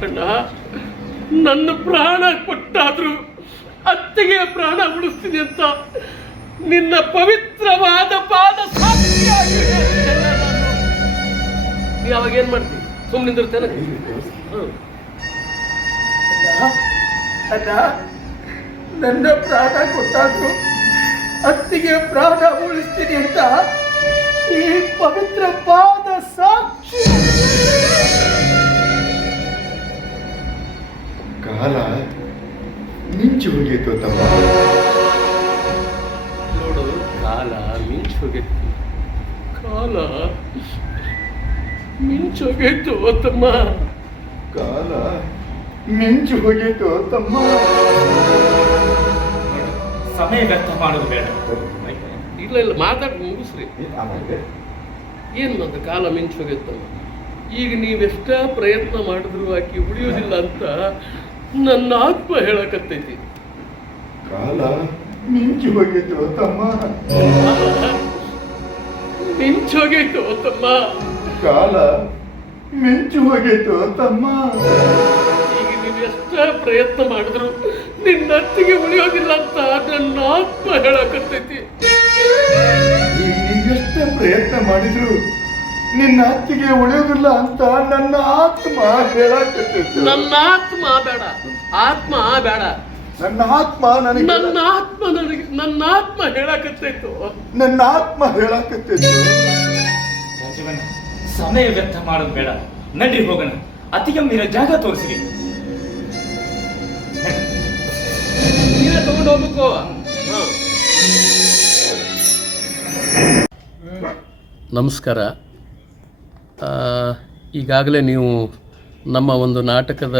ಅಣ್ಣ, ನನ್ನ ಪ್ರಾಣ ಕೊಟ್ಟಾದ್ರೂ ಅತ್ತಿಗೆಯ ಪ್ರಾಣ ಉಳಿಸ್ತೀನಿ ಅಂತ ನಿನ್ನ ಪವಿತ್ರವಾದ ಪಾದ ಸಾಕ್ಷಿಯಾಗಿ ನೀ ಅವಾಗ ಏನ್ ಮಾಡ್ತೀನಿ? ಸುಮ್ಮನೆ ನಿಂದಿರ್ತೇನೆ. ಅಣ್ಣ, ನನ್ನ ಪ್ರಾಣ ಕೊಟ್ಟಾದ್ರೂ ಅತ್ತಿಗೆ ಪ್ರಾಣ ಉಳಿಸ್ತೀನಿ ಅಂತ ಈ ಪವಿತ್ರ ಪಾದ ಸಾಕ್ಷಿ. ಕಾಲ ಮಿಂಚು ಹೋಗಿತ್ತು ತಮ್ಮ. ನೋಡು, ಕಾಲ ಮಿಂಚು ಹೋಗಿತ್ತು, ಕಾಲ ಮಿಂಚು ಹೋಗಿತ್ತು ತಮ್ಮ. ಕಾಲ ಮಿಂಚು ಹೋಗಿತ್ತು ತಮ್ಮ. ಸಮಯ ವ್ಯರ್ಥ ಮಾಡೋದು ಬೇಡ. ಇಲ್ಲ ಮಾತಾಡಿ ಮುಗಿಸ್ರಿ. ಏನು ಅಂತ ಕಾಲ ಮಿಂಚು ಹೋಗಿತ್ತಮ್ಮ. ಈಗ ನೀವೆಷ್ಟ ಪ್ರಯತ್ನ ಮಾಡಿದ್ರು ಆಕಿ ಉಳಿಯೋದಿಲ್ಲ ಅಂತ ನನ್ನ ಆತ್ಮ ಹೇಳಕತ್ತೈತಿ. ಕಾಲ ಮಿಂಚು ಹೋಗಿತ್ತು ತಮ್ಮ. ಮಿಂಚು ಹೋಗಿತ್ತು ತಮ್ಮ. ಕಾಲ ಮಿಂಚು ಹೋಗಿತ್ತು ತಮ್ಮ. ಈಗ ನೀವು ಎಷ್ಟ ಪ್ರಯತ್ನ ಮಾಡಿದ್ರು ನಿನ್ನ ಅತ್ತಿಗೆ ಉಳಿಯೋದಿಲ್ಲ ಅಂತ ನನ್ನ ಆತ್ಮ ಹೇಳಕತ್ತೈತಿ. ಈಗ ನೀವೆಷ್ಟೇ ಪ್ರಯತ್ನ ಮಾಡಿದ್ರು ನಿನ್ನ ಅತ್ತಿಗೆ ಉಳಿಯೋದಿಲ್ಲ ಅಂತ ನನ್ನ ಆತ್ಮ ಹೇಳಕತ್ತೈತಿ. ನನ್ನ ಆತ್ಮ ಬೇಡ, ಆತ್ಮ ಬೇಡ, ನನ್ನ ಆತ್ಮ ನನಗೆ ನನ್ನ ಆತ್ಮ ಹೇಳಕತ್ತೈತು. ನನ್ನ ಆತ್ಮ ಹೇಳಕತ್ತೈತು. ರಾಜೀವಣ್ಣ, ಸಮಯ ವ್ಯರ್ಥ ಮಾಡೋದು ಬೇಡ. ನಡ್ರಿ ಹೋಗೋಣ. ಅತ್ತಿಗೆಮ್ಮಿರೋ ಜಾಗ ತೋರಿಸಿರಿ. ನೀವೇ ತಗೊಂಡು ಹೋಗ್ಬೇಕು. ನಮಸ್ಕಾರ. ಈಗಾಗಲೇ ನೀವು ನಮ್ಮ ಒಂದು ನಾಟಕದ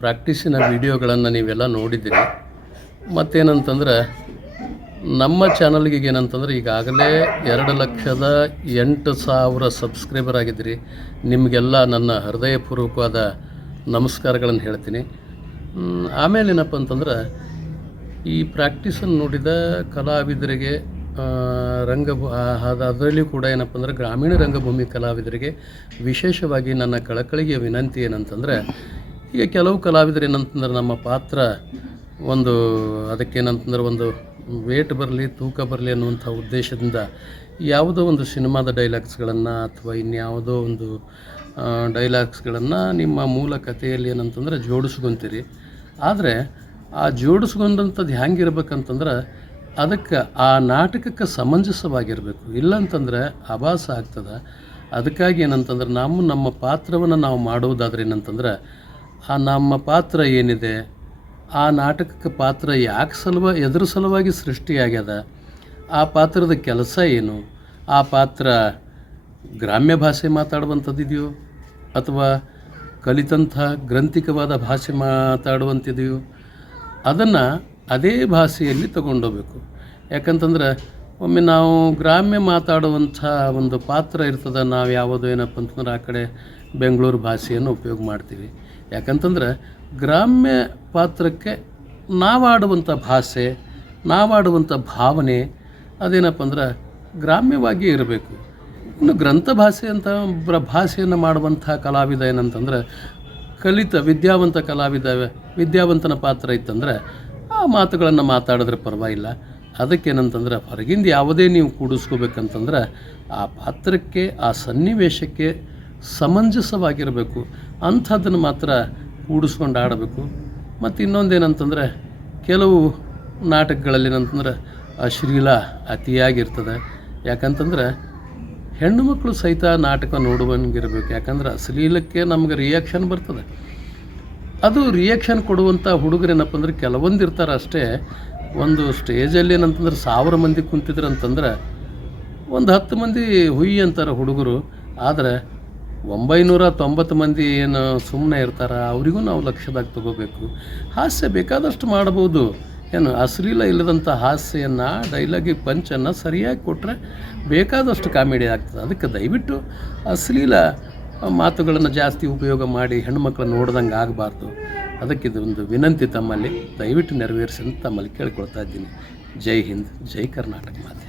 ಪ್ರಾಕ್ಟೀಸಿನ ವಿಡಿಯೋಗಳನ್ನು ನೀವೆಲ್ಲ ನೋಡಿದ್ದೀರಿ. ಮತ್ತೇನಂತಂದ್ರೆ ನಮ್ಮ ಚಾನಲ್ಗೆ ಏನಂತಂದ್ರೆ ಈಗಾಗಲೇ 2,08,000 ಸಬ್ಸ್ಕ್ರೈಬರ್ ಆಗಿದ್ದೀರಿ. ನಿಮಗೆಲ್ಲ ನನ್ನ ಹೃದಯಪೂರ್ವಕವಾದ ನಮಸ್ಕಾರಗಳನ್ನು ಹೇಳ್ತೀನಿ. ಆಮೇಲೆ ಏನಪ್ಪ ಅಂತಂದ್ರೆ ಈ ಪ್ರಾಕ್ಟೀಸನ್ನು ನೋಡಿದ ಕಲಾವಿದರಿಗೆ ಅದರಲ್ಲಿ ಕೂಡ ಏನಪ್ಪ ಅಂದರೆ ಗ್ರಾಮೀಣ ರಂಗಭೂಮಿ ಕಲಾವಿದರಿಗೆ ವಿಶೇಷವಾಗಿ ನನ್ನ ಕಳಕಳಿಯ ವಿನಂತಿ ಏನಂತಂದರೆ ಈಗ ಕೆಲವು ಕಲಾವಿದರು ಏನಂತಂದ್ರೆ ನಮ್ಮ ಪಾತ್ರ ಒಂದು ಅದಕ್ಕೇನಂತಂದ್ರೆ ಒಂದು ವೇಟ್ ಬರಲಿ ತೂಕ ಬರಲಿ ಅನ್ನುವಂಥ ಉದ್ದೇಶದಿಂದ ಯಾವುದೋ ಒಂದು ಸಿನಿಮಾದ ಡೈಲಾಗ್ಸ್ಗಳನ್ನು ಅಥವಾ ಇನ್ಯಾವುದೋ ಒಂದು ಡೈಲಾಗ್ಸ್ಗಳನ್ನು ನಿಮ್ಮ ಮೂಲ ಕಥೆಯಲ್ಲಿ ಏನಂತಂದ್ರೆ ಜೋಡಿಸ್ಕೊತೀರಿ. ಆದರೆ ಆ ಜೋಡಿಸ್ಕೊಂಡಂಥದ್ದು ಹೆಂಗಿರ್ಬೇಕಂತಂದ್ರೆ ಅದಕ್ಕೆ ಆ ನಾಟಕಕ್ಕೆ ಸಮಂಜಸವಾಗಿರಬೇಕು. ಇಲ್ಲಂತಂದ್ರೆ ಆಭಾಸ ಆಗ್ತದೆ. ಅದಕ್ಕಾಗಿ ಏನಂತಂದ್ರೆ ನಮ್ಮ ಪಾತ್ರವನ್ನು ನಾವು ಮಾಡುವುದಾದ್ರೆ ಏನಂತಂದ್ರೆ ಆ ನಮ್ಮ ಪಾತ್ರ ಏನಿದೆ, ಆ ನಾಟಕಕ್ಕೆ ಪಾತ್ರ ಯಾಕೆ ಎದುರು ಸಲುವಾಗಿ ಸೃಷ್ಟಿಯಾಗ್ಯದ, ಆ ಪಾತ್ರದ ಕೆಲಸ ಏನು, ಆ ಪಾತ್ರ ಗ್ರಾಮ್ಯ ಭಾಷೆ ಮಾತಾಡುವಂಥದ್ದಿದೆಯೋ ಅಥವಾ ಕಲಿತಂಥ ಗ್ರಂಥಿಕವಾದ ಭಾಷೆ ಮಾತಾಡುವಂಥದೆಯೋ ಅದನ್ನು ಅದೇ ಭಾಷೆಯಲ್ಲಿ ತಗೊಂಡೋಗ್ಬೇಕು. ಯಾಕಂತಂದ್ರೆ ಒಮ್ಮೆ ನಾವು ಗ್ರಾಮ್ಯ ಮಾತಾಡುವಂಥ ಒಂದು ಪಾತ್ರ ಇರ್ತದೆ, ನಾವು ಯಾವುದೋ ಏನಪ್ಪ ಅಂತಂದ್ರೆ ಆ ಕಡೆ ಬೆಂಗಳೂರು ಭಾಷೆಯನ್ನು ಉಪಯೋಗ ಮಾಡ್ತೀವಿ. ಯಾಕಂತಂದ್ರೆ ಗ್ರಾಮ್ಯ ಪಾತ್ರಕ್ಕೆ ನಾವಾಡುವಂಥ ಭಾಷೆ, ನಾವಾಡುವಂಥ ಭಾವನೆ ಅದೇನಪ್ಪ ಅಂದ್ರೆ ಗ್ರಾಮ್ಯವಾಗಿ ಇರಬೇಕು. ಇನ್ನು ಗ್ರಂಥ ಭಾಷೆ ಅಂತ ಭಾಷೆಯನ್ನು ಮಾಡುವಂಥ ಕಲಾವಿದ ಏನಂತಂದ್ರೆ ಕಲಿತ ವಿದ್ಯಾವಂತನ ಪಾತ್ರ ಇತ್ತಂದ್ರೆ ಆ ಮಾತುಗಳನ್ನು ಮಾತಾಡಿದ್ರೆ ಪರವಾಗಿಲ್ಲ. ಅದಕ್ಕೇನಂತಂದ್ರೆ ಹೊರಗಿಂದ ಯಾವುದೇ ನೀವು ಕೂಡಿಸ್ಕೋಬೇಕಂತಂದ್ರೆ ಆ ಪಾತ್ರಕ್ಕೆ ಆ ಸನ್ನಿವೇಶಕ್ಕೆ ಸಮಂಜಸವಾಗಿರಬೇಕು. ಅಂಥದ್ದನ್ನು ಮಾತ್ರ ಕೂಡಿಸ್ಕೊಂಡು ಆಡಬೇಕು. ಮತ್ತು ಇನ್ನೊಂದೇನಂತಂದ್ರೆ ಕೆಲವು ನಾಟಕಗಳಲ್ಲಿ ಏನಂತಂದ್ರೆ ಅಶ್ಲೀಲ ಅತಿಯಾಗಿರ್ತದೆ. ಯಾಕಂತಂದ್ರೆ ಹೆಣ್ಣು ಮಕ್ಕಳು ಸಹಿತ ನಾಟಕ ನೋಡುವಂಗಿರ್ಬೇಕು. ಯಾಕಂದ್ರೆ ಅಶ್ಲೀಲಕ್ಕೆ ನಮ್ಗೆ ರಿಯಾಕ್ಷನ್ ಬರ್ತದೆ. ಅದು ರಿಯಾಕ್ಷನ್ ಕೊಡುವಂಥ ಹುಡುಗರೇನಪ್ಪ ಅಂದ್ರೆ ಕೆಲವೊಂದು ಇರ್ತಾರೆ ಅಷ್ಟೇ. ಒಂದು ಸ್ಟೇಜಲ್ಲಿ ಏನಂತಂದ್ರೆ 1000 ಮಂದಿ ಕುಂತಿದ್ರು ಅಂತಂದ್ರೆ ಒಂದು 10 ಮಂದಿ ಹುಯಿ ಅಂತಾರೆ ಹುಡುಗರು. ಆದರೆ 990 ಮಂದಿ ಏನು ಸುಮ್ಮನೆ ಇರ್ತಾರೆ, ಅವರಿಗೂ ನಾವು ಲಕ್ಷ್ಯದಾಗ ತಗೋಬೇಕು. ಹಾಸ್ಯ ಬೇಕಾದಷ್ಟು ಮಾಡ್ಬೋದು. ಏನು ಅಶ್ಲೀಲ ಇಲ್ಲದಂಥ ಹಾಸ್ಯವನ್ನು ಡೈಲಾಗಿಗೆ ಪಂಚನ್ನು ಸರಿಯಾಗಿ ಕೊಟ್ಟರೆ ಬೇಕಾದಷ್ಟು ಕಾಮಿಡಿ ಆಗ್ತದೆ. ಅದಕ್ಕೆ ದಯವಿಟ್ಟು ಅಶ್ಲೀಲ ಮಾತುಗಳನ್ನು ಜಾಸ್ತಿ ಉಪಯೋಗ ಮಾಡಿ ಹೆಣ್ಣುಮಕ್ಳು ನೋಡ್ದಂಗೆ ಆಗಬಾರ್ದು. ಅದಕ್ಕಿದು ಒಂದು ವಿನಂತಿ ತಮ್ಮಲ್ಲಿ ದಯವಿಟ್ಟು ನೆರವೇರಿಸಿ ಅಂತ ತಮ್ಮಲ್ಲಿ ಕೇಳ್ಕೊಳ್ತಾ ಇದ್ದೀನಿ. ಜೈ ಹಿಂದ್, ಜೈ ಕರ್ನಾಟಕ ಮಾತೆ.